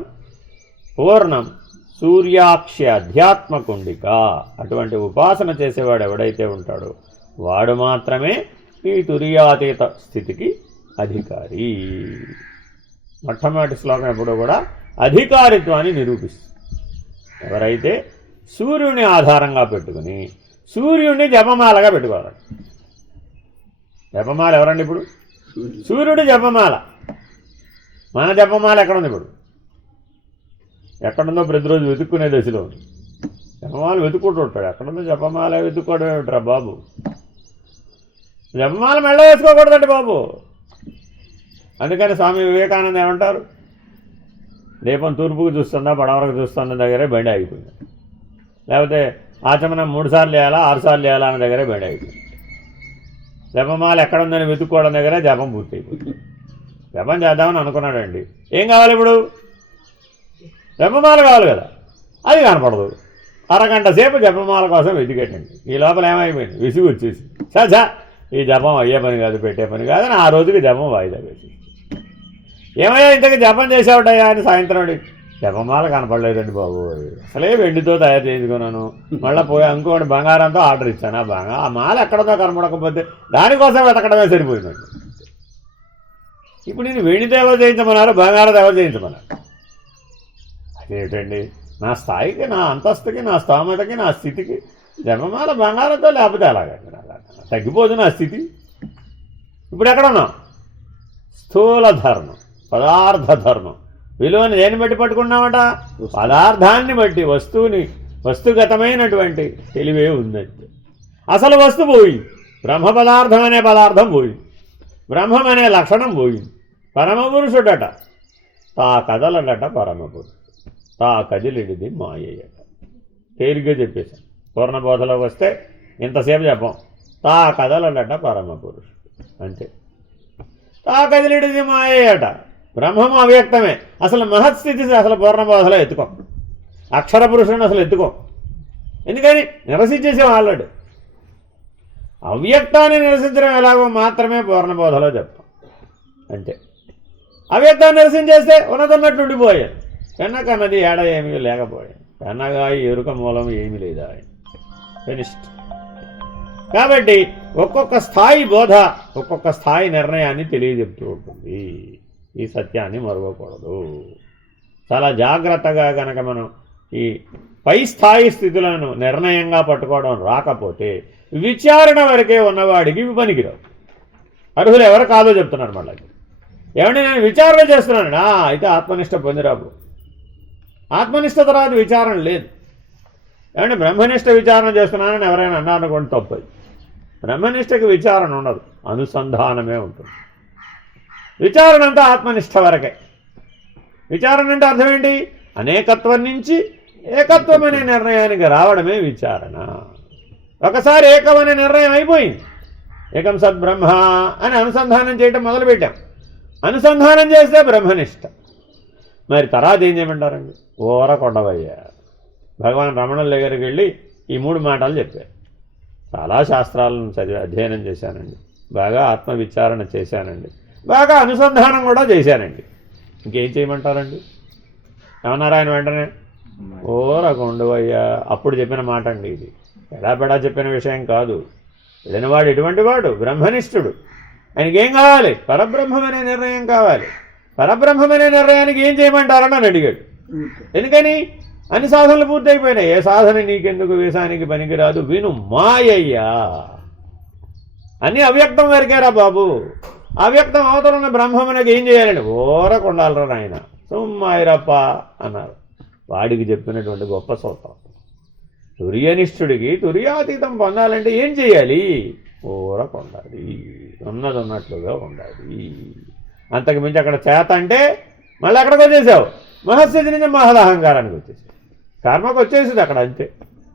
పూర్ణం సూర్యాక్షి అధ్యాత్మకుండిక. అటువంటి ఉపాసన చేసేవాడు ఎవడైతే ఉంటాడో వాడు మాత్రమే ఈ తుర్యాతీత స్థితికి అధికారి. మొట్టమొదటి శ్లోకం ఎప్పుడూ కూడా అధికారిత్వాన్ని నిరూపిస్తుంది. ఎవరైతే సూర్యుని ఆధారంగా పెట్టుకుని సూర్యుడిని జపమాలగా పెట్టుకోవాలి. జపమాల ఎవరండి? ఇప్పుడు సూర్యుడి జపమాల. మన జపమాల ఎక్కడుంది? ఇప్పుడు ఎక్కడుందో ప్రతిరోజు వెతుక్కునే దశలో ఉంది. జపమాల వెతుక్కుంటూ ఉంటాడు. ఎక్కడుందో జపమాల వెతుక్కోవడం ఏమిట్రా బాబు? జపమాల మెళ్ళ వేసుకోకూడదండి బాబు. అందుకని స్వామి వివేకానంద ఏమంటారు? దీపం తూర్పుకు చూస్తుందా పడవరకు చూస్తుందా దగ్గరే బండి ఆగిపోయింది. లేకపోతే ఆచమనం 3 సార్లు వేయాలా 6 సార్లు వేయాలా అన్న దగ్గరే బండి ఆగిపోయింది. జపమాల ఎక్కడుందని వెతుక్కోవడం దగ్గర జపం పూర్తయిపోయింది. జపం చేద్దామని అనుకున్నాడండి. ఏం కావాలి ఇప్పుడు? జపమాల కావాలి కదా. అది కనపడదు. అరగంట సేపు జపమాల కోసం వెతికేటండి. ఈ లోపల ఏమైపోయింది? విసుగు వచ్చేసి చా ఈ జపం అయ్యే పని కాదు, పెట్టే పని కాదు అని ఆ రోజుకి జపం వాయిదా వేసి, ఏమయ్యా ఇంతకీ జపం చేసేవాడయ్యా అని సాయంత్రం జపమాల కనపడలేదండి బాబు, అసలే వెండితో తయారు చేసుకున్నాను, మళ్ళీ పోయి ఇంకోటి బంగారంతో ఆర్డర్ ఇచ్చాను, ఆ మాల ఎక్కడతో కనపడకపోతే దానికోసం వెతకడమే సరిపోయిందండి. ఇప్పుడు నేను వెండితో ఎవరు చేయించమన్నారు, బంగారంతో ఎవరు చేయించమన్నారు? అదేంటండి, నా స్థాయికి, నా అంతస్తుకి, నా స్తోమతకి, నా స్థితికి జపమాల బంగారంతో లేకపోతే అలాగే తగ్గిపోదు నా స్థితి. ఇప్పుడు ఎక్కడున్నాం? స్థూల ధర్మం, పదార్థ ధర్మం. విలువని దేన్ని బట్టి పట్టుకున్నామట? పదార్థాన్ని బట్టి, వస్తుగతమైనటువంటి తెలివే ఉందంటే. అసలు వస్తువు పోయింది. బ్రహ్మ పదార్థం అనే పదార్థం పోయింది. బ్రహ్మం అనే లక్షణం పోయింది. పరమపురుషుడట, తా కదలడట పరమపురుషుడు, తా కదిలిడిది మాయట. తేలిగ్గా చెప్పేశాం. పూర్ణబోధలోకి వస్తే ఇంతసేపు చెప్పాం. తా కదలడట పరమపురుషుడు అంతే. తా కదిలిడిది మాయట. బ్రహ్మము అవ్యక్తమే. అసలు మహత్స్థితి అసలు పూర్ణబోధలో ఎత్తుకోం. అక్షర పురుషుని అసలు ఎత్తుకోం. ఎందుకని? నిరసించేసే వాళ్ళడు. అవ్యక్తాన్ని నిరసించడం ఎలాగో మాత్రమే పూర్ణబోధలో చెప్తాం అంతే. అవ్యక్తాన్ని నిరసించేస్తే ఉన్నతున్నట్టు ఉండిపోయాను. కన్నది ఏడ ఏమీ లేకపోయాను. కన్నగా ఎరుక మూలం ఏమీ లేదా ఫినిష్డ్. కాబట్టి ఒక్కొక్క స్థాయి బోధ ఒక్కొక్క స్థాయి నిర్ణయాన్ని తెలియజెప్తూ ఉంటుంది. ఈ సత్యాన్ని మరవకూడదు. చాలా జాగ్రత్తగా కనుక మనం ఈ పై స్థాయి స్థితులను నిర్ణయంగా పట్టుకోవడం రాకపోతే విచారణ వరకే ఉన్నవాడికి ఇవి పనికిరావు. అర్హులు ఎవరు కాదో చెప్తున్నారు. మళ్ళీ ఏమంటే నేను విచారణ చేస్తున్నాను, అయితే ఆత్మనిష్ట పొందిరాబు. ఆత్మనిష్ట తర్వాత విచారణ లేదు. ఏమంటే బ్రహ్మనిష్ట విచారణ చేస్తున్నానని ఎవరైనా అన్నారనుకోండి తప్పది. బ్రహ్మనిష్టకి విచారణ ఉండదు, అనుసంధానమే ఉంటుంది. విచారణ అంతా ఆత్మనిష్ట వరకే. విచారణ అంటే అర్థం ఏంటి? అనేకత్వం నుంచి ఏకత్వం అనే నిర్ణయానికి రావడమే విచారణ. ఒకసారి ఏకం అనే నిర్ణయం అయిపోయింది, ఏకం సద్బ్రహ్మ అని అనుసంధానం చేయటం మొదలుపెట్టాం. అనుసంధానం చేస్తే బ్రహ్మనిష్ట. మరి తర్వాత ఏం చేయమంటారండి? ఓరకొండవయ్యా. భగవాన్ రమణుల దగ్గరికి వెళ్ళి ఈ 3 మాటలు చెప్పారు. చాలా శాస్త్రాలను అధ్యయనం చేశానండి, బాగా ఆత్మవిచారణ చేశానండి, బాగా అనుసంధానం కూడా చేశానండి, ఇంకేం చేయమంటారండి? ఏమన్నారా ఆయన వెంటనే? ఓరకొండవయ్యా. అప్పుడు చెప్పిన మాట అండి ఇది, ఎడాపెడా చెప్పిన విషయం కాదు. వెళ్ళిన వాడు ఎటువంటి వాడు? బ్రహ్మనిష్ఠుడు. ఆయనకేం కావాలి? పరబ్రహ్మమనే నిర్ణయం కావాలి. పరబ్రహ్మమనే నిర్ణయానికి ఏం చేయమంటారని అని అడిగాడు. ఎందుకని? అన్ని సాధనలు పూర్తయిపోయినాయి. ఏ సాధన నీకెందుకు వేసానికి పనికిరాదు, విను మాయయ్యా. అన్నీ అవ్యక్తం వరకేరా బాబు. అవ్యక్తం అవతల ఉన్న బ్రహ్మమునకి ఏం చేయాలండి? ఓరకొండాలరా నాయన, సుమ్మాయిరప్ప అన్నారు. వాడికి చెప్పినటువంటి గొప్ప సూత్రం. తుర్యనిష్ఠుడికి తుర్యాతీతం పొందాలంటే ఏం చేయాలి? ఊరకొండాలి, ఉన్నది ఉన్నట్లుగా ఉండాలి. అంతకు మించి అక్కడ చేత అంటే మళ్ళీ అక్కడికి వచ్చేసావు, మహస్థితి నుంచి మహదహంకారానికి వచ్చేసావు. కర్మకు వచ్చేసింది అక్కడ, అంతే.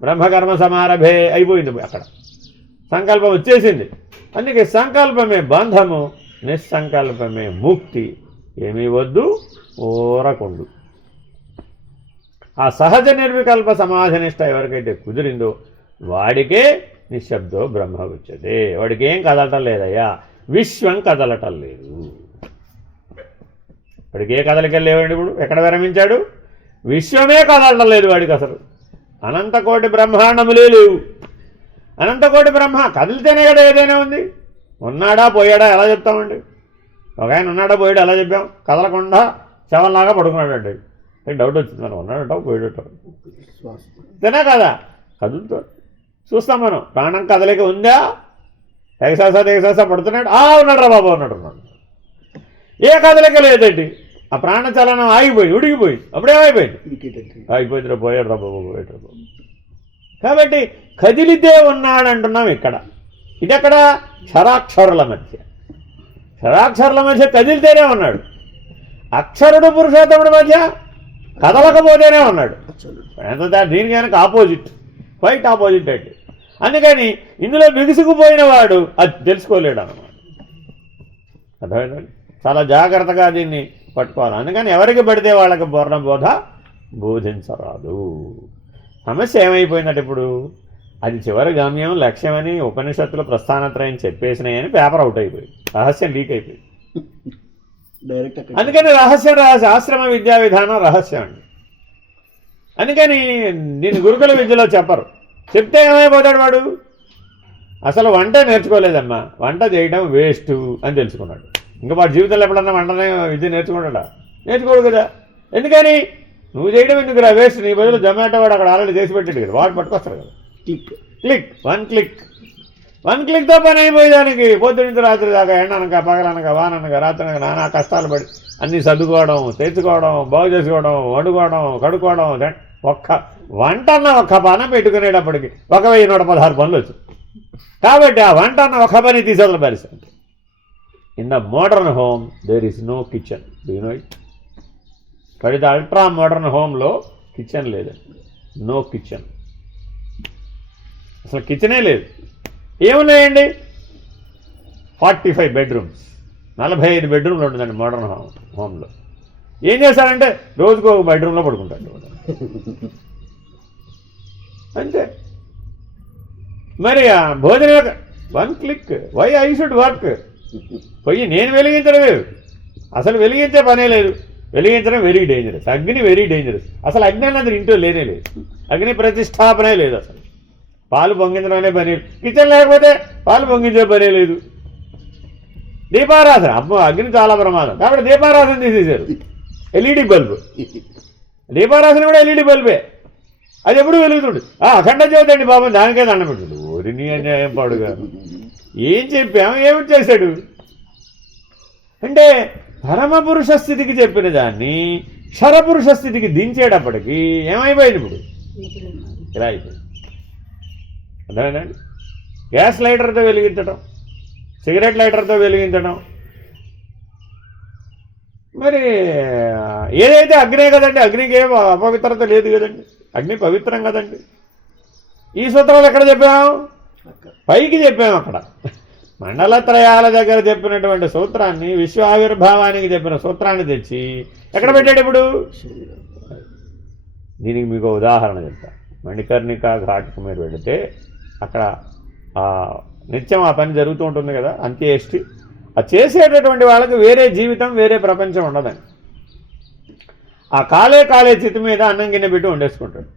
బ్రహ్మకర్మ సమారభే అయిపోయింది అక్కడ. సంకల్పం వచ్చేసింది. అందుకే సంకల్పమే బంధము, నిస్సంకల్పమే ముక్తి. ఏమీ వద్దు, ఊరకొండు. ఆ సహజ నిర్వికల్ప సమాధినిష్ట ఎవరికైతే కుదిరిందో వాడికే నిశ్శబ్దో బ్రహ్మ వచ్చేదే. వాడికి ఏం కదలటం లేదయ్యా, విశ్వం కదలటం లేదు. వాడికి ఏ కదలికలు లేవండి. ఇప్పుడు ఎక్కడ విరమించాడు? విశ్వమే కదలటం లేదు వాడికి అసలు. అనంతకోటి బ్రహ్మాండములే లేవు. అనంతకోటి బ్రహ్మ కదిలితేనే కదా ఏదైనా ఉంది. ఉన్నాడా పోయాడా ఎలా చెప్తామండి? ఒక ఆయన ఉన్నాడా పోయాడా ఎలా చెప్పాం? కదలకుండా శవంలాగా పడుకున్నాడు అండి. డౌట్ వచ్చింది, మనం ఉన్నాడటో పోయాడటో. తినా కదా కదులుతాడు, చూస్తాం మనం. ప్రాణం కదలిక ఉందా? ఎగసాసా పడుతున్నాడు. ఉన్నాడు రా బాబు ఉన్నాడు. ఏ కదలిక లేదండి. ఆ ప్రాణచలనం ఆగిపోయి ఉడిగిపోయి అప్పుడేమైపోయింది? అయిపోయింది రా, పోయాడు రా బాబు, పోయాడు రా బాబు. కాబట్టి కదిలితే ఉన్నాడంటున్నాం ఇక్కడ. ఇదెక్కడ? క్షరాక్షరుల మధ్య. క్షరాక్షరుల మధ్య కదిలితేనే ఉన్నాడు. అక్షరుడు పురుషోత్తముడి మధ్య కదలకపోతేనే ఉన్నాడు. ఎంత దీనికి కనుక ఆపోజిట్, క్వైట్ ఆపోజిట్ అంటే. అందుకని ఇందులో బిగుసుకుపోయిన వాడు అది తెలుసుకోలేడు అన్నమాట. అర్థమైందండి? చాలా జాగ్రత్తగా దీన్ని పట్టుకోవాలి. అందుకని ఎవరికి పడితే వాళ్ళకి పూర్ణబోధ బోధించరాదు. సమస్య ఏమైపోయిందంటే ఇప్పుడు అది చివరి గమ్యం లక్ష్యమని ఉపనిషత్తులు ప్రస్థానత్రయం చెప్పేసినాయని పేపర్ అవుట్ అయిపోయింది. రహస్యం లీక్ అయిపోయింది. అందుకని రహస్యం ఆశ్రమ విద్యా విధానం రహస్యం అండి. అందుకని దీన్ని గురుకుల విద్యలో చెప్పరు. చెప్తే ఏమైపోతాడు వాడు? అసలు వంట నేర్చుకోలేదమ్మా, వంట చేయడం వేస్ట్ అని తెలుసుకున్నాడు. ఇంకా వాడు జీవితంలో ఎప్పుడన్నా వంటనే విద్య నేర్చుకుంటాడా? నేర్చుకోడు కదా. ఎందుకని? నువ్వు చేయడం ఎందుకురా వేస్ట్. నీ బదులు జొమాటో వాడు అక్కడ ఆల్రెడీ చేసి పెట్టాడు కదా, వాడు పట్టుకొస్తాడు కదా. వన్ క్లిక్తో పని అయిపోయేదానికి పొద్దున్న రాత్రి దాకా ఎండనక పగలనక వాననక రాత్రనక నానా కష్టాలు పడి అన్నీ సర్దుకోవడం, తెచ్చుకోవడం, బాగు చేసుకోవడం, వండుకోవడం, కడుక్కోవడం. ఒక్క వంట అన్న ఒక్క పని పెట్టుకునేటప్పటికి 1116 పనులు వచ్చాయి. కాబట్టి ఆ వంట అన్న ఒక్క పని తీసేదల పరిస్థితి. In the modern home there is no kitchen. Do you know it? But the ultra modern హోమ్లో కిచెన్ లేదండి. నో కిచెన్, అసలు కిచెనే లేదు. ఏమున్నాయండి? 45 బెడ్రూమ్స్, 45 బెడ్రూమ్లు ఉంటుందండి మోడర్న్ హోమ్లో. ఏం చేస్తారంటే రోజుకు ఒక బెడ్రూమ్లో పడుకుంటాడు అంతే. మరి ఆ భోజనం one click. Why I should work? పోయి నేను వెలిగించడమే. అసలు వెలిగించే పనే లేదు. వెలిగించడం వెరీ డేంజరస్. అగ్ని వెరీ డేంజరస్. అసలు అగ్ని అన్నది ఇంట్లో లేనే లేదు. అగ్ని ప్రతిష్టాపనే లేదు. అసలు పాలు పొంగించడం అనే పని. కిచెన్ లేకపోతే పాలు పొంగించే పనే లేదు. దీపారాధన, అమ్మో అగ్ని చాలా ప్రమాదం. కాబట్టి దీపారాధన తీసేశారు. LED bulb. దీపారాధన కూడా ఎల్ఈడి బల్బే. అది ఎప్పుడు వెలుగుతుంది. అఖండ జ్యోతి అండి బాబు, దానికే దండం పెట్టుడు. ఓరిని అన్యాయం పాడుగా. ఏం చెప్పాము, ఏమిటి చేశాడు అంటే పరమపురుష స్థితికి చెప్పిన దాన్ని క్షరపురుష స్థితికి దించేటప్పటికి ఏమైపోయింది? ఇప్పుడు ఇలా అయిపోయింది. అర్థమైందండి? గ్యాస్ లైటర్తో వెలిగించడం, సిగరెట్ లైటర్తో వెలిగించడం. మరి ఏదైతే అగ్నే కదండి, అగ్నికి ఏం అపవిత్రత లేదు కదండి, అగ్ని పవిత్రం కదండి. ఈ సూత్రాలు ఎక్కడ చెప్పాము? పైకి చెప్పాము. అక్కడ మండలత్రయాల దగ్గర చెప్పినటువంటి సూత్రాన్ని, విశ్వావిర్భావానికి చెప్పిన సూత్రాన్ని తెచ్చి ఎక్కడ పెట్టాడు ఇప్పుడు? దీనికి మీకు ఉదాహరణ చెప్తా. మణికర్ణికా ఘాట్కు మీరు వెళితే అక్కడ నిత్యం ఆ పని జరుగుతూ ఉంటుంది కదా, అంత్యేష్టి. అది చేసేటటువంటి వాళ్ళకి వేరే జీవితం, వేరే ప్రపంచం ఉండదని. ఆ కాలే చితి మీద అన్నం గిన్నె పెట్టి వండేసుకుంటాడు.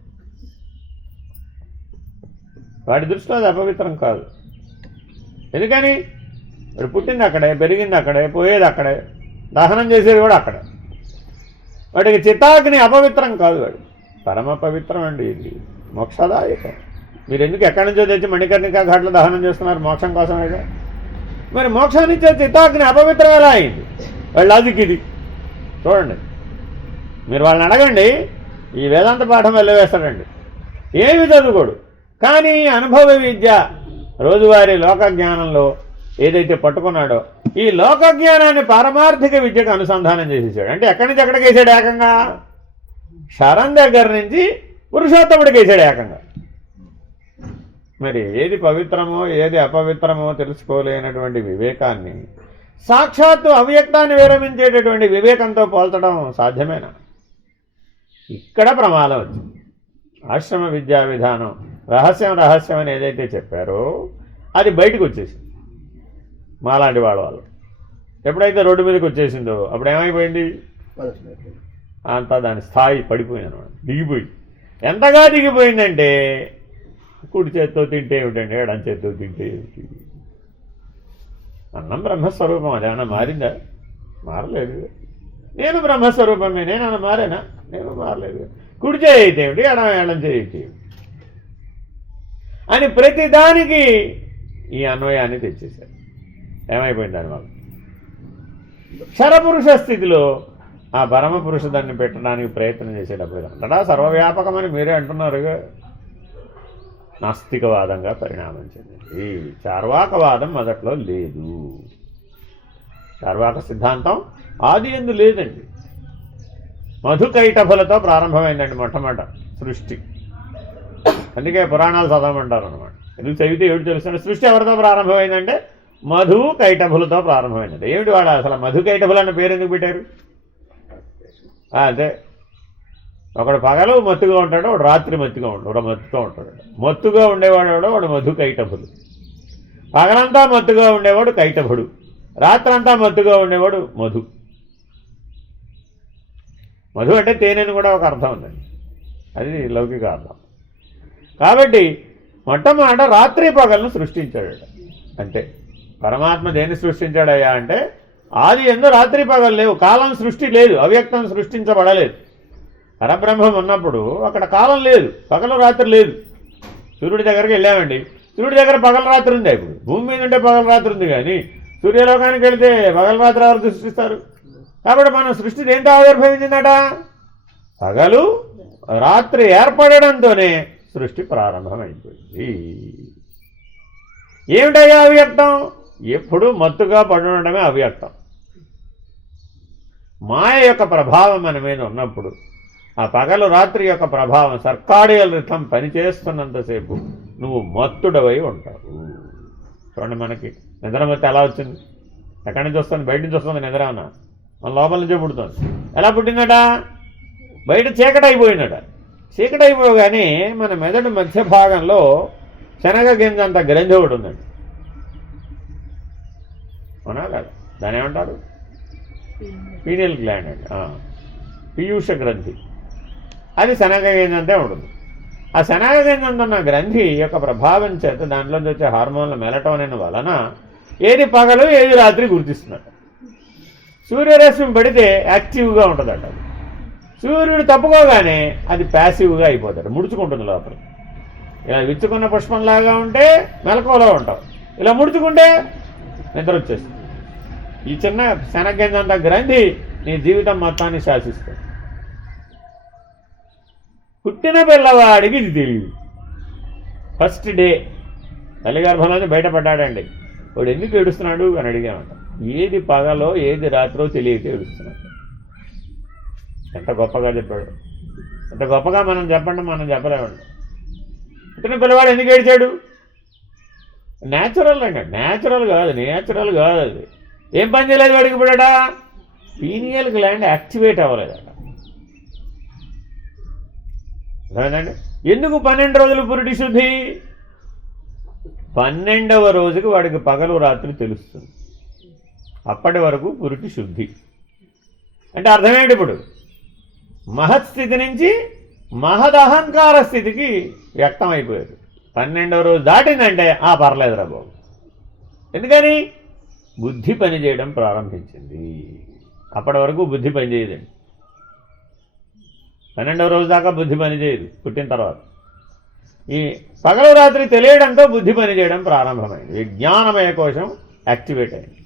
వాడి దృష్టిలో అది అపవిత్రం కాదు. ఎందుకని వాడు పుట్టింది అక్కడే, పెరిగింది అక్కడే, పోయేది అక్కడే, దహనం చేసేది కూడా అక్కడే. వాడికి చితాగ్ని అపవిత్రం కాదు, వాడు పరమ పవిత్రం అండి. ఇది మోక్షదాయకం. మీరు ఎందుకు ఎక్కడి నుంచో తెచ్చి మణికర్ణికా ఘాట్లో దహనం చేస్తున్నారు? మోక్షం కోసమేగా. మరి మోక్షాన్నిచ్చే చితాగ్ని అపవిత్రం ఎలా అయింది? వాళ్ళ లాజిక్ ఇది. చూడండి, మీరు వాళ్ళని అడగండి, ఈ వేదాంత పాఠం వెళ్ళవేస్తాడండి, ఏమి చదువుకోడు, కానీ అనుభవ విద్య రోజువారీ లోక జ్ఞానంలో ఏదైతే పట్టుకున్నాడో ఈ లోక జ్ఞానాన్ని పారమార్థిక విద్యకు అనుసంధానం చేసేసాడు. అంటే ఎక్కడి నుంచి ఎక్కడికి వేసాడు? ఏకంగా శరం దగ్గర నుంచి పురుషోత్తముడికి వేసాడు ఏకంగా. మరి ఏది పవిత్రమో ఏది అపవిత్రమో తెలుసుకోలేనటువంటి వివేకాన్ని సాక్షాత్తు అవ్యక్తాన్ని విరమించేటటువంటి వివేకంతో పోల్చడం సాధ్యమేనా? ఇక్కడ ప్రమాదం వచ్చింది. ఆశ్రమ విద్యా విధానం రహస్యం అని ఏదైతే చెప్పారో అది బయటకు వచ్చేసింది మాలాంటి వాళ్ళు. ఎప్పుడైతే రోడ్డు మీదకి వచ్చేసిందో అప్పుడు ఏమైపోయింది? అంతా దాని స్థాయి పడిపోయింది అన్నమాట, దిగిపోయి. ఎంతగా దిగిపోయిందంటే కుడి చేత్తో తింటే ఏమిటండి, ఎడం చేత్తో తింటే ఏమిటి? అన్నం బ్రహ్మస్వరూపం, అదేమన్నా మారిందా? మారలేదు. నేను బ్రహ్మస్వరూపమే, నేను అన్న మారేనా? నేను మారలేదు. కుడి చేయైతే ఏమిటి, ఎడం చేయైతే ఏమిటి అని ప్రతిదానికి ఈ అన్వయాన్ని తెచ్చేశారు. ఏమైపోయింది దానివల్ల? క్షరపురుష స్థితిలో ఆ పరమపురుష దాన్ని పెట్టడానికి ప్రయత్నం చేసేటప్పుడు అంతటా సర్వవ్యాపకమని మీరే అంటున్నారుగా, నాస్తికవాదంగా పరిణామం చెందింది. చార్వాకవాదం మొదట్లో లేదు. చార్వాక సిద్ధాంతం ఆది ఎందు లేదండి. మధుకైటభులతో ప్రారంభమైందండి మొట్టమొదట సృష్టి. అందుకే పురాణాలు చదవమంటారు అనమాట. ఎందుకు చదివితే ఏమిటి తెలుస్తుంది? సృష్టి ఎవరితో ప్రారంభమైందంటే మధు కైటభులతో ప్రారంభమైందండి. ఏమిటి వాడు అసలు మధు కైటభులు అన్న పేరు ఎందుకు పెట్టారు? అదే, ఒకడు పగలు మత్తుగా ఉంటాడు, వాడు రాత్రి మత్తుగా ఉంటాడు. మత్తుగా ఉండేవాడు వాడు మధు కైటభులు. పగలంతా మత్తుగా ఉండేవాడు కైటభుడు, రాత్రంతా మత్తుగా ఉండేవాడు మధు. మధు అంటే తేనెని కూడా ఒక అర్థం ఉందండి, అది లౌకిక అర్థం. కాబట్టి మొట్టమొదట రాత్రి పగలను సృష్టించాడు. అంతే. పరమాత్మ దేన్ని సృష్టించాడయ్యా అంటే ఆది ఎందు రాత్రి పగలు లేవు, కాలం సృష్టి లేదు, అవ్యక్తం సృష్టించబడలేదు. పరబ్రహ్మం ఉన్నప్పుడు అక్కడ కాలం లేదు, పగలు రాత్రి లేదు. సూర్యుడి దగ్గరికి వెళ్ళామండి, సూర్యుడి దగ్గర పగల రాత్రి ఉంది. ఇప్పుడు భూమి మీద ఉంటే పగల రాత్రి ఉంది, కానీ సూర్యలోకానికి వెళ్తే పగల రాత్రి ఎవరు సృష్టిస్తారు? కాబట్టి మన సృష్టి దేంతో ఆవిర్భవించిందట? పగలు రాత్రి ఏర్పడడంతోనే సృష్టి ప్రారంభమైపోయింది. ఏమిటయ్యా అవ్యక్తం? ఎప్పుడు మత్తుగా పడుండడమే అవ్యక్తం. మాయ యొక్క ప్రభావం మన మీద ఉన్నప్పుడు ఆ పగలు రాత్రి యొక్క ప్రభావం సర్కాడియల్ రిథం పనిచేస్తున్నంతసేపు నువ్వు మత్తుడవై ఉంటావు. చూడండి, మనకి నిద్రమత్తి ఎలా వచ్చింది? ఎక్కడి నుంచి వస్తుంది? బయట నుంచి వస్తుంది నిద్ర అన్న, మన లోపల నుంచే పుడుతుంది. ఎలా పుట్టిందట? బయట చీకటి అయిపోయిందట. చీకటి అయిపోగానే మన మెదడు మధ్య భాగంలో శనగ గింజంత గ్రంథి ఒకటి ఉందండి. అవునా కాదు? దాని ఏమంటారు? పీనియల్ గ్లాండ్ అండి, పీయూష గ్రంథి. అది శనగ గింజంతే ఉంటుంది. ఆ శనగ గింజంత ఉన్న గ్రంథి యొక్క ప్రభావం చేత దాంట్లోంచి వచ్చే హార్మోన్ల మెలటోనిన్ వలన ఏది పగలు ఏది రాత్రి గుర్తిస్తున్నట్టు. సూర్యరశ్మి పడితే యాక్టివ్గా ఉంటుందట. సూర్యుడు తప్పుకోగానే అది ప్యాసివ్గా అయిపోతాడు, ముడుచుకుంటుంది లోపల. ఇలా విచ్చుకున్న పుష్పంలాగా ఉంటే మెలకువలో ఉంటావు, ఇలా ముడుచుకుంటే నిద్ర వచ్చేస్తుంది. ఈ చిన్న శనగంజంత గ్రంథి నీ జీవితం మొత్తాన్ని శాసిస్తుంది. పుట్టిన పిల్లవాడికి ఇది తెలియదు. ఫస్ట్ డే తల్లి గర్భంలోనే బయటపడ్డాడండి, వాడు ఎందుకు ఏడుస్తున్నాడు అని అడిగామంట. ఏది పగలో ఏది రాత్రో తెలియక ఏడుస్తున్నాడు. ఎంత గొప్పగా చెప్పాడు. ఎంత గొప్పగా మనం చెప్పండి, మనం చెప్పలేమండి. పుట్టిన పిల్లవాడు ఎందుకు ఏడ్చాడు? న్యాచురల్ అండి, న్యాచురల్ కాదు అది. ఏం పని చేయలేదు వాడికి ఇప్పుడట? పీనియల్ గ్లాండ్ యాక్టివేట్ అవ్వలేదట. అర్థమైందండి? ఎందుకు 12 రోజులు పురిటి శుద్ధి? 12వ రోజుకి వాడికి పగలు రాత్రి తెలుస్తుంది. అప్పటి వరకు పురిటి శుద్ధి అంటే అర్థమేంటి? ఇప్పుడు మహత్ స్థితి నుంచి మహదహంకార స్థితికి వ్యక్తం అయిపోయాడు. 12వ రోజు దాటిందంటే పర్లేదురా బాబు, ఎందుకని బుద్ధి పనిచేయడం ప్రారంభించింది. అప్పటి వరకు బుద్ధి పనిచేయదండి. 12వ రోజు దాకా బుద్ధి పనిచేయదు. పుట్టిన తర్వాత ఈ పగలు రాత్రి తెలియడంతో బుద్ధి పనిచేయడం ప్రారంభమైంది. విజ్ఞానమయ కోశం యాక్టివేట్ అయింది.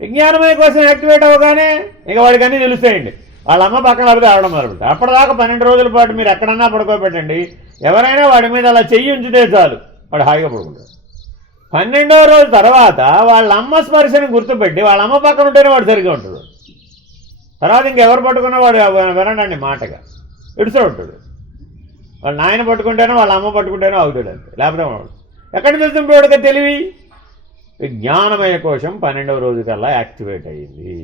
విజ్ఞానమయ కోశం యాక్టివేట్ అవ్వగానే ఇక వాడికి అన్నీ తెలుస్తాయండి. వాళ్ళ అమ్మ పక్కన అవి ఆడడం మొదలుపెట్టారు. అప్పటిదాకా 12 రోజుల పాటు మీరు ఎక్కడన్నా పడుకోబెట్టండి, ఎవరైనా వాడి మీద అలా చెయ్యి ఉంచితే చాలు వాడు హాయిగా పడుకుంటాడు. 12వ రోజు తర్వాత వాళ్ళ అమ్మ స్పర్శను గుర్తుపెట్టి వాళ్ళ అమ్మ పక్కన ఉంటేనే వాడు సరిగ్గా ఉంటాడు. తర్వాత ఇంకెవరు పట్టుకున్నా వాడు వినండి మాటగా ఇడుస్తూ ఉంటాడు. వాళ్ళ నాయన పట్టుకుంటేనో వాళ్ళ అమ్మ పట్టుకుంటేనో అవుతాడు అంతే, లేకపోతే వాడు ఎక్కడి తెలుస్తుంది వాడికి తెలివి. విజ్ఞానమయ కోశం 12వ రోజు కల్లా యాక్టివేట్ అయ్యింది.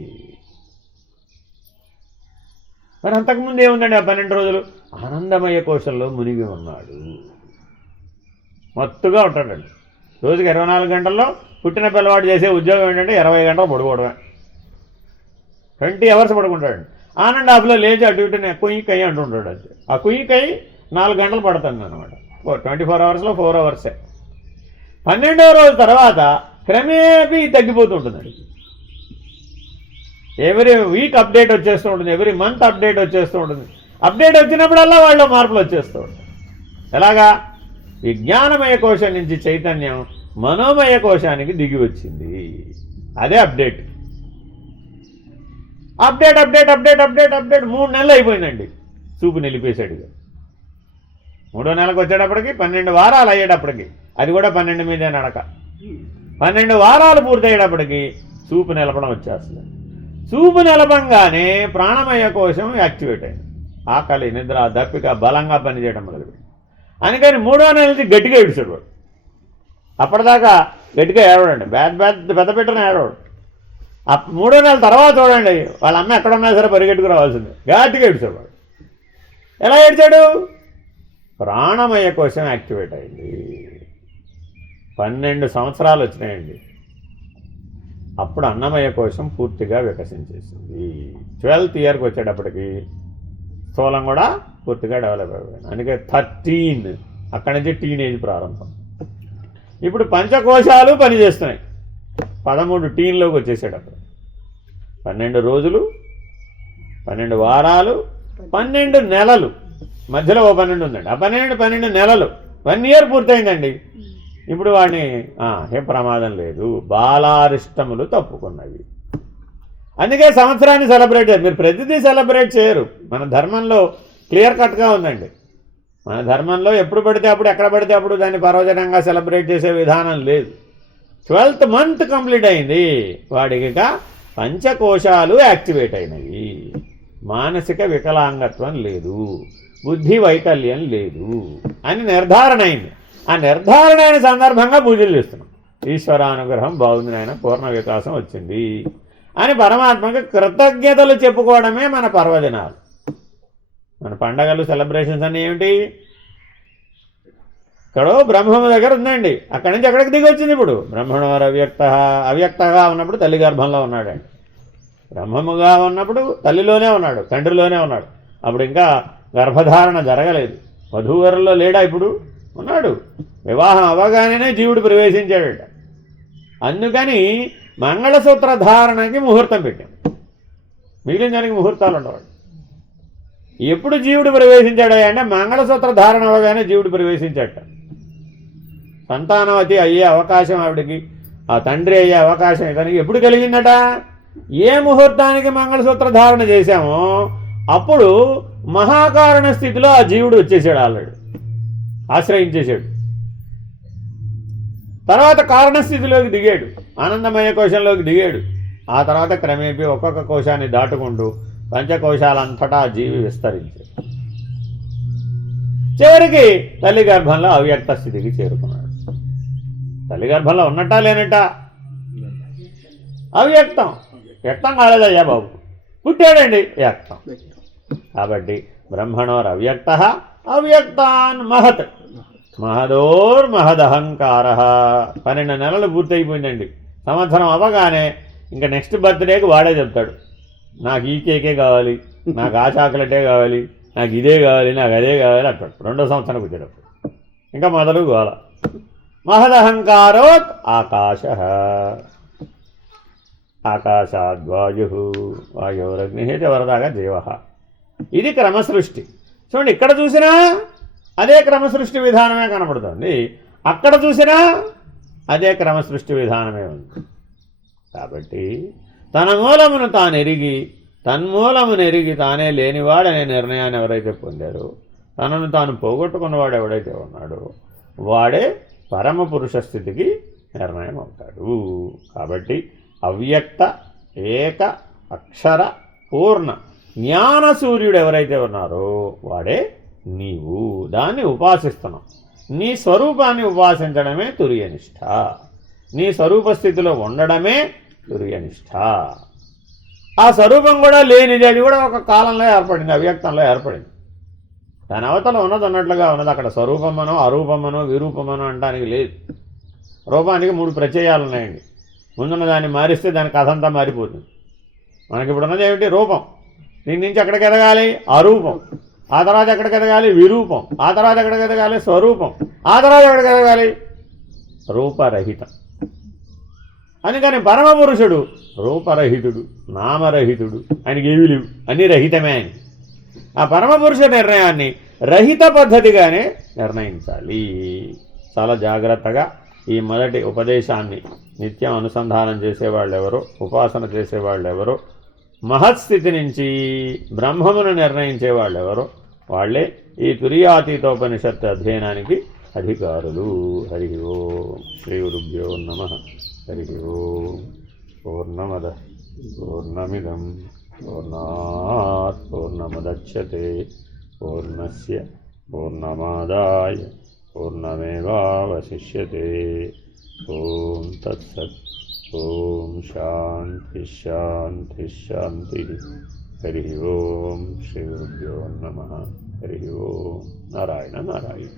మరి అంతకుముందు ఏముందండి? ఆ 12 రోజులు ఆనందమయ కోశంలో మునిగి ఉన్నాడు. మత్తుగా ఉంటాడండి. రోజుకి 24 గంటల్లో పుట్టిన పిల్లవాడు చేసే ఉద్యోగం ఏంటంటే 20 గంటలు పడుకోవడమే. 20 అవర్స్ పడుకుంటాడు. ఆనంద హాఫ్లో లేచి అటు ఇటు కుయ్యికయ్యి అంటుంటాడు. అంతే ఆ కుయ్యికయ్యి 4 గంటలు పడుతుంది అనమాట. 24 అవర్స్లో 4 అవర్సే. 12వ రోజు తర్వాత క్రమేపీ తగ్గిపోతుంటుందండి. ఎవ్రీ వీక్ అప్డేట్ వచ్చేస్తూ ఉంటుంది, ఎవ్రీ మంత్ అప్డేట్ వచ్చేస్తూ ఉంటుంది. అప్డేట్ వచ్చినప్పుడల్లా వాళ్ళు మార్పులు వచ్చేస్తూ ఉంటాయి. ఎలాగా? విజ్ఞానమయ కోశం నుంచి చైతన్యం మనోమయ కోశానికి దిగి వచ్చింది. అదే update. Update update update update update 3 నెలలు అయిపోయిందండి. చూపు నిలిపేశాడు. 3వ నెలకు వచ్చేటప్పటికి 12 వారాలు అయ్యేటప్పటికి, అది కూడా 12 మీదే నడక. 12 వారాలు పూర్తయ్యేటప్పటికి చూపు నిలపడం వచ్చేస్తుంది. చూపు నిలపంగానే ప్రాణమయ కోశం యాక్టివేట్ అయింది. ఆకలి, నిద్ర, దప్పిక బలంగా పనిచేయడం మొదలుపెట్టి. అందుకని 3వ నెల నుంచి గట్టిగా ఏడుస్తాడు వాడు. అప్పటిదాకా గట్టిగా ఏడవడండి, పెద్ద పెట్టిన ఏడవడు. 3వ నెల తర్వాత చూడండి, వాళ్ళ అమ్మ ఎక్కడున్నా సరే పరిగెట్టుకు రావాల్సిందే, గట్టిగా ఏడుస్తాడు వాడు. ఎలా ఏడ్చాడు? ప్రాణమయ కోశం యాక్టివేట్ అయింది. 12 సంవత్సరాలు వచ్చినాయండి. అప్పుడు అన్నమయ కోశం పూర్తిగా వికసించేసింది. 12th ఇయర్కి వచ్చేటప్పటికి స్థూలం కూడా పూర్తిగా డెవలప్ అయిపోయింది. అందుకే 13 అక్కడి నుంచి టీనేజ్ ప్రారంభం. ఇప్పుడు పంచకోశాలు పనిచేస్తున్నాయి. 13 టీన్లోకి వచ్చేసేటప్పుడు 12 రోజులు, 12 వారాలు, 12 నెలలు, మధ్యలో ఓ 12 ఉందండి. ఆ 12 నెలలు, 1 ఇయర్ పూర్తయిందండి. ఇప్పుడు వాడిని ఏం ప్రమాదం లేదు, బాలారిష్టములు తప్పుకున్నవి. అందుకే సంవత్సరాన్ని సెలబ్రేట్ చేయరు. మీరు ప్రతిదీ సెలబ్రేట్ చేయరు. మన ధర్మంలో క్లియర్ కట్గా ఉందండి. మన ధర్మంలో ఎప్పుడు పడితే అప్పుడు, ఎక్కడ పడితే అప్పుడు దాన్ని పర్వజనంగా సెలబ్రేట్ చేసే విధానం లేదు. 12th మంత్ కంప్లీట్ అయింది. వాడికి పంచకోశాలు యాక్టివేట్ అయినవి. మానసిక వికలాంగత్వం లేదు, బుద్ధి వైకల్యం లేదు అని నిర్ధారణ అయింది. ఆ నిర్ధారణ అయిన సందర్భంగా పూజలు చేస్తున్నాం. ఈశ్వరానుగ్రహం బాగుంది నాయన, పూర్ణ వికాసం వచ్చింది అని పరమాత్మకి కృతజ్ఞతలు చెప్పుకోవడమే మన పర్వదినాలు. మన పండగలు, సెలబ్రేషన్స్ అన్నీ ఏమిటి? ఇక్కడో బ్రహ్మము దగ్గర ఉందండి, అక్కడి నుంచి ఎక్కడికి దిగి వచ్చింది. ఇప్పుడు బ్రహ్మణోర్ అవ్యక్తగా ఉన్నప్పుడు తల్లి గర్భంలో ఉన్నాడండి. బ్రహ్మముగా ఉన్నప్పుడు తల్లిలోనే ఉన్నాడు, తండ్రిలోనే ఉన్నాడు. అప్పుడు ఇంకా గర్భధారణ జరగలేదు. వధూవరుల్లో లేడా? ఇప్పుడు ఉన్నాడు. వివాహం అవ్వగానే జీవుడు ప్రవేశించాడట. అందుకని మంగళసూత్ర ధారణకి ముహూర్తం పెట్టాం. మిగిలిన దానికి ముహూర్తాలు ఉండవాడు. ఎప్పుడు జీవుడు ప్రవేశించాడు అంటే మంగళసూత్ర ధారణ అవ్వగానే జీవుడు ప్రవేశించాడట. సంతానవతి అయ్యే అవకాశం ఆవిడికి, ఆ తండ్రి అయ్యే అవకాశం ఇతనికి ఎప్పుడు కలిగిందట? ఏ ముహూర్తానికి మంగళసూత్ర ధారణ చేశామో అప్పుడు మహాకారణ స్థితిలో ఆ జీవుడు వచ్చేసాడు, ఆల్రెడీ ఆశ్రయించేశాడు. తర్వాత కారణస్థితిలోకి దిగాడు, ఆనందమయ కోశంలోకి దిగాడు. ఆ తర్వాత క్రమేపీ ఒక్కొక్క కోశాన్ని దాటుకుంటూ పంచకోశాలంతటా జీవి విస్తరించాడు. చివరికి తల్లి గర్భంలో అవ్యక్త స్థితికి చేరుకున్నాడు. తల్లి గర్భంలో ఉన్నట్టా లేనట్ట? అవ్యక్తం. వ్యక్తం కాలేదయ్యా బాబు, పుట్టాడండి వ్యక్తం. కాబట్టి బ్రహ్మణోర్ అవ్యక్త అవ్యక్తాన్ మహత్ మహదోర్ మహదహంకార. 12 నెలలు పూర్తయిపోయిందండి. సంవత్సరం అవ్వగానే ఇంకా నెక్స్ట్ బర్త్డేకి వాడే చెప్తాడు, నాకు ఈ కేకే కావాలి, నాకు ఆ చాక్లెటే కావాలి, నాకు ఇదే కావాలి, నాకు అదే కావాలి అంటాడు. 2వ సంవత్సరానికి వచ్చేటప్పుడు ఇంకా మొదలు గోల. మహదహంకారోత్ ఆకాశ, ఆకాశాద్వాయు, వాయోరగ్ని చ వరదాగా జీవ. ఇది క్రమసృష్టి. చూడండి, ఇక్కడ చూసినా అదే క్రమసృష్టి విధానమే కనబడుతుంది, అక్కడ చూసినా అదే క్రమసృష్టి విధానమే ఉంది. కాబట్టి తన మూలమును తాను ఎరిగి తన్మూలమును ఎరిగి తానే లేనివాడనే నిర్ణయాన్ని ఎవరైతే పొందారో, తనను తాను పోగొట్టుకున్నవాడు ఎవడైతే ఉన్నాడో వాడే పరమ పురుష స్థితికి నిర్ణయం అవుతాడు. కాబట్టి అవ్యక్త ఏక అక్షర పూర్ణ జ్ఞాన సూర్యుడు ఎవరైతే ఉన్నారో వాడే నీవు. దాన్ని ఉపాసిస్తున్నావు. నీ స్వరూపాన్ని ఉపాసించడమే తుర్యనిష్ట. నీ స్వరూప స్థితిలో ఉండడమే తుర్యనిష్ట. ఆ స్వరూపం కూడా లేనిది, అది కూడా ఒక కాలంలో ఏర్పడింది, అవ్యక్తంలో ఏర్పడింది. దాని అవతల ఉన్నది అన్నట్లుగా ఉన్నది. అక్కడ స్వరూపమనో అరూపమనో విరూపమనో అనడానికి లేదు. రూపానికి 3 ప్రత్యయాలు ఉన్నాయండి. ముందున్న దాన్ని మారిస్తే దాని కథ అంతా మారిపోతుంది. మనకి ఇప్పుడు ఉన్నది ఏమిటి? రూపం. దీని నుంచి ఎక్కడికి ఎదగాలి? అరూపం. ఆ తర్వాత ఎక్కడికి ఎదగాలి? విరూపం. ఆ తర్వాత ఎక్కడికి ఎదగాలి? స్వరూపం. ఆ తర్వాత ఎక్కడికి ఎదగాలి? రూపరహితం. అందుకని పరమపురుషుడు రూపరహితుడు, నామరహితుడు, ఆయనకి ఏవి లేవు, అన్నీ రహితమే. ఆయన ఆ పరమపురుష నిర్ణయాన్ని రహిత పద్ధతిగానే నిర్ణయించాలి. చాలా జాగ్రత్తగా ఈ మొదటి ఉపదేశాన్ని నిత్యం అనుసంధానం చేసేవాళ్ళు ఎవరో, ఉపాసన చేసేవాళ్ళు ఎవరో, మహత్స్థితి నుంచి బ్రహ్మమును నిర్ణయించేవాళ్ళు ఎవరో వాళ్లే ఈ తురీయాతీతోపనిషత్తు అధ్యయనానికి అధికారులు. హరి ఓం. శ్రీ గురుభ్యో నమః. హరి ఓం. పూర్ణమద పూర్ణమిదం పూర్ణాత్ పూర్ణముదచ్యతే పూర్ణస్య పూర్ణమాదాయ పూర్ణమేవావశిష్యతే. ఓం తత్సత్. ఓం శాంతి శాంతి శాంతి. హరి ఓం. శ్రీ గురుభ్యో నమః. హరి ఓం. నారాయణ నారాయణ.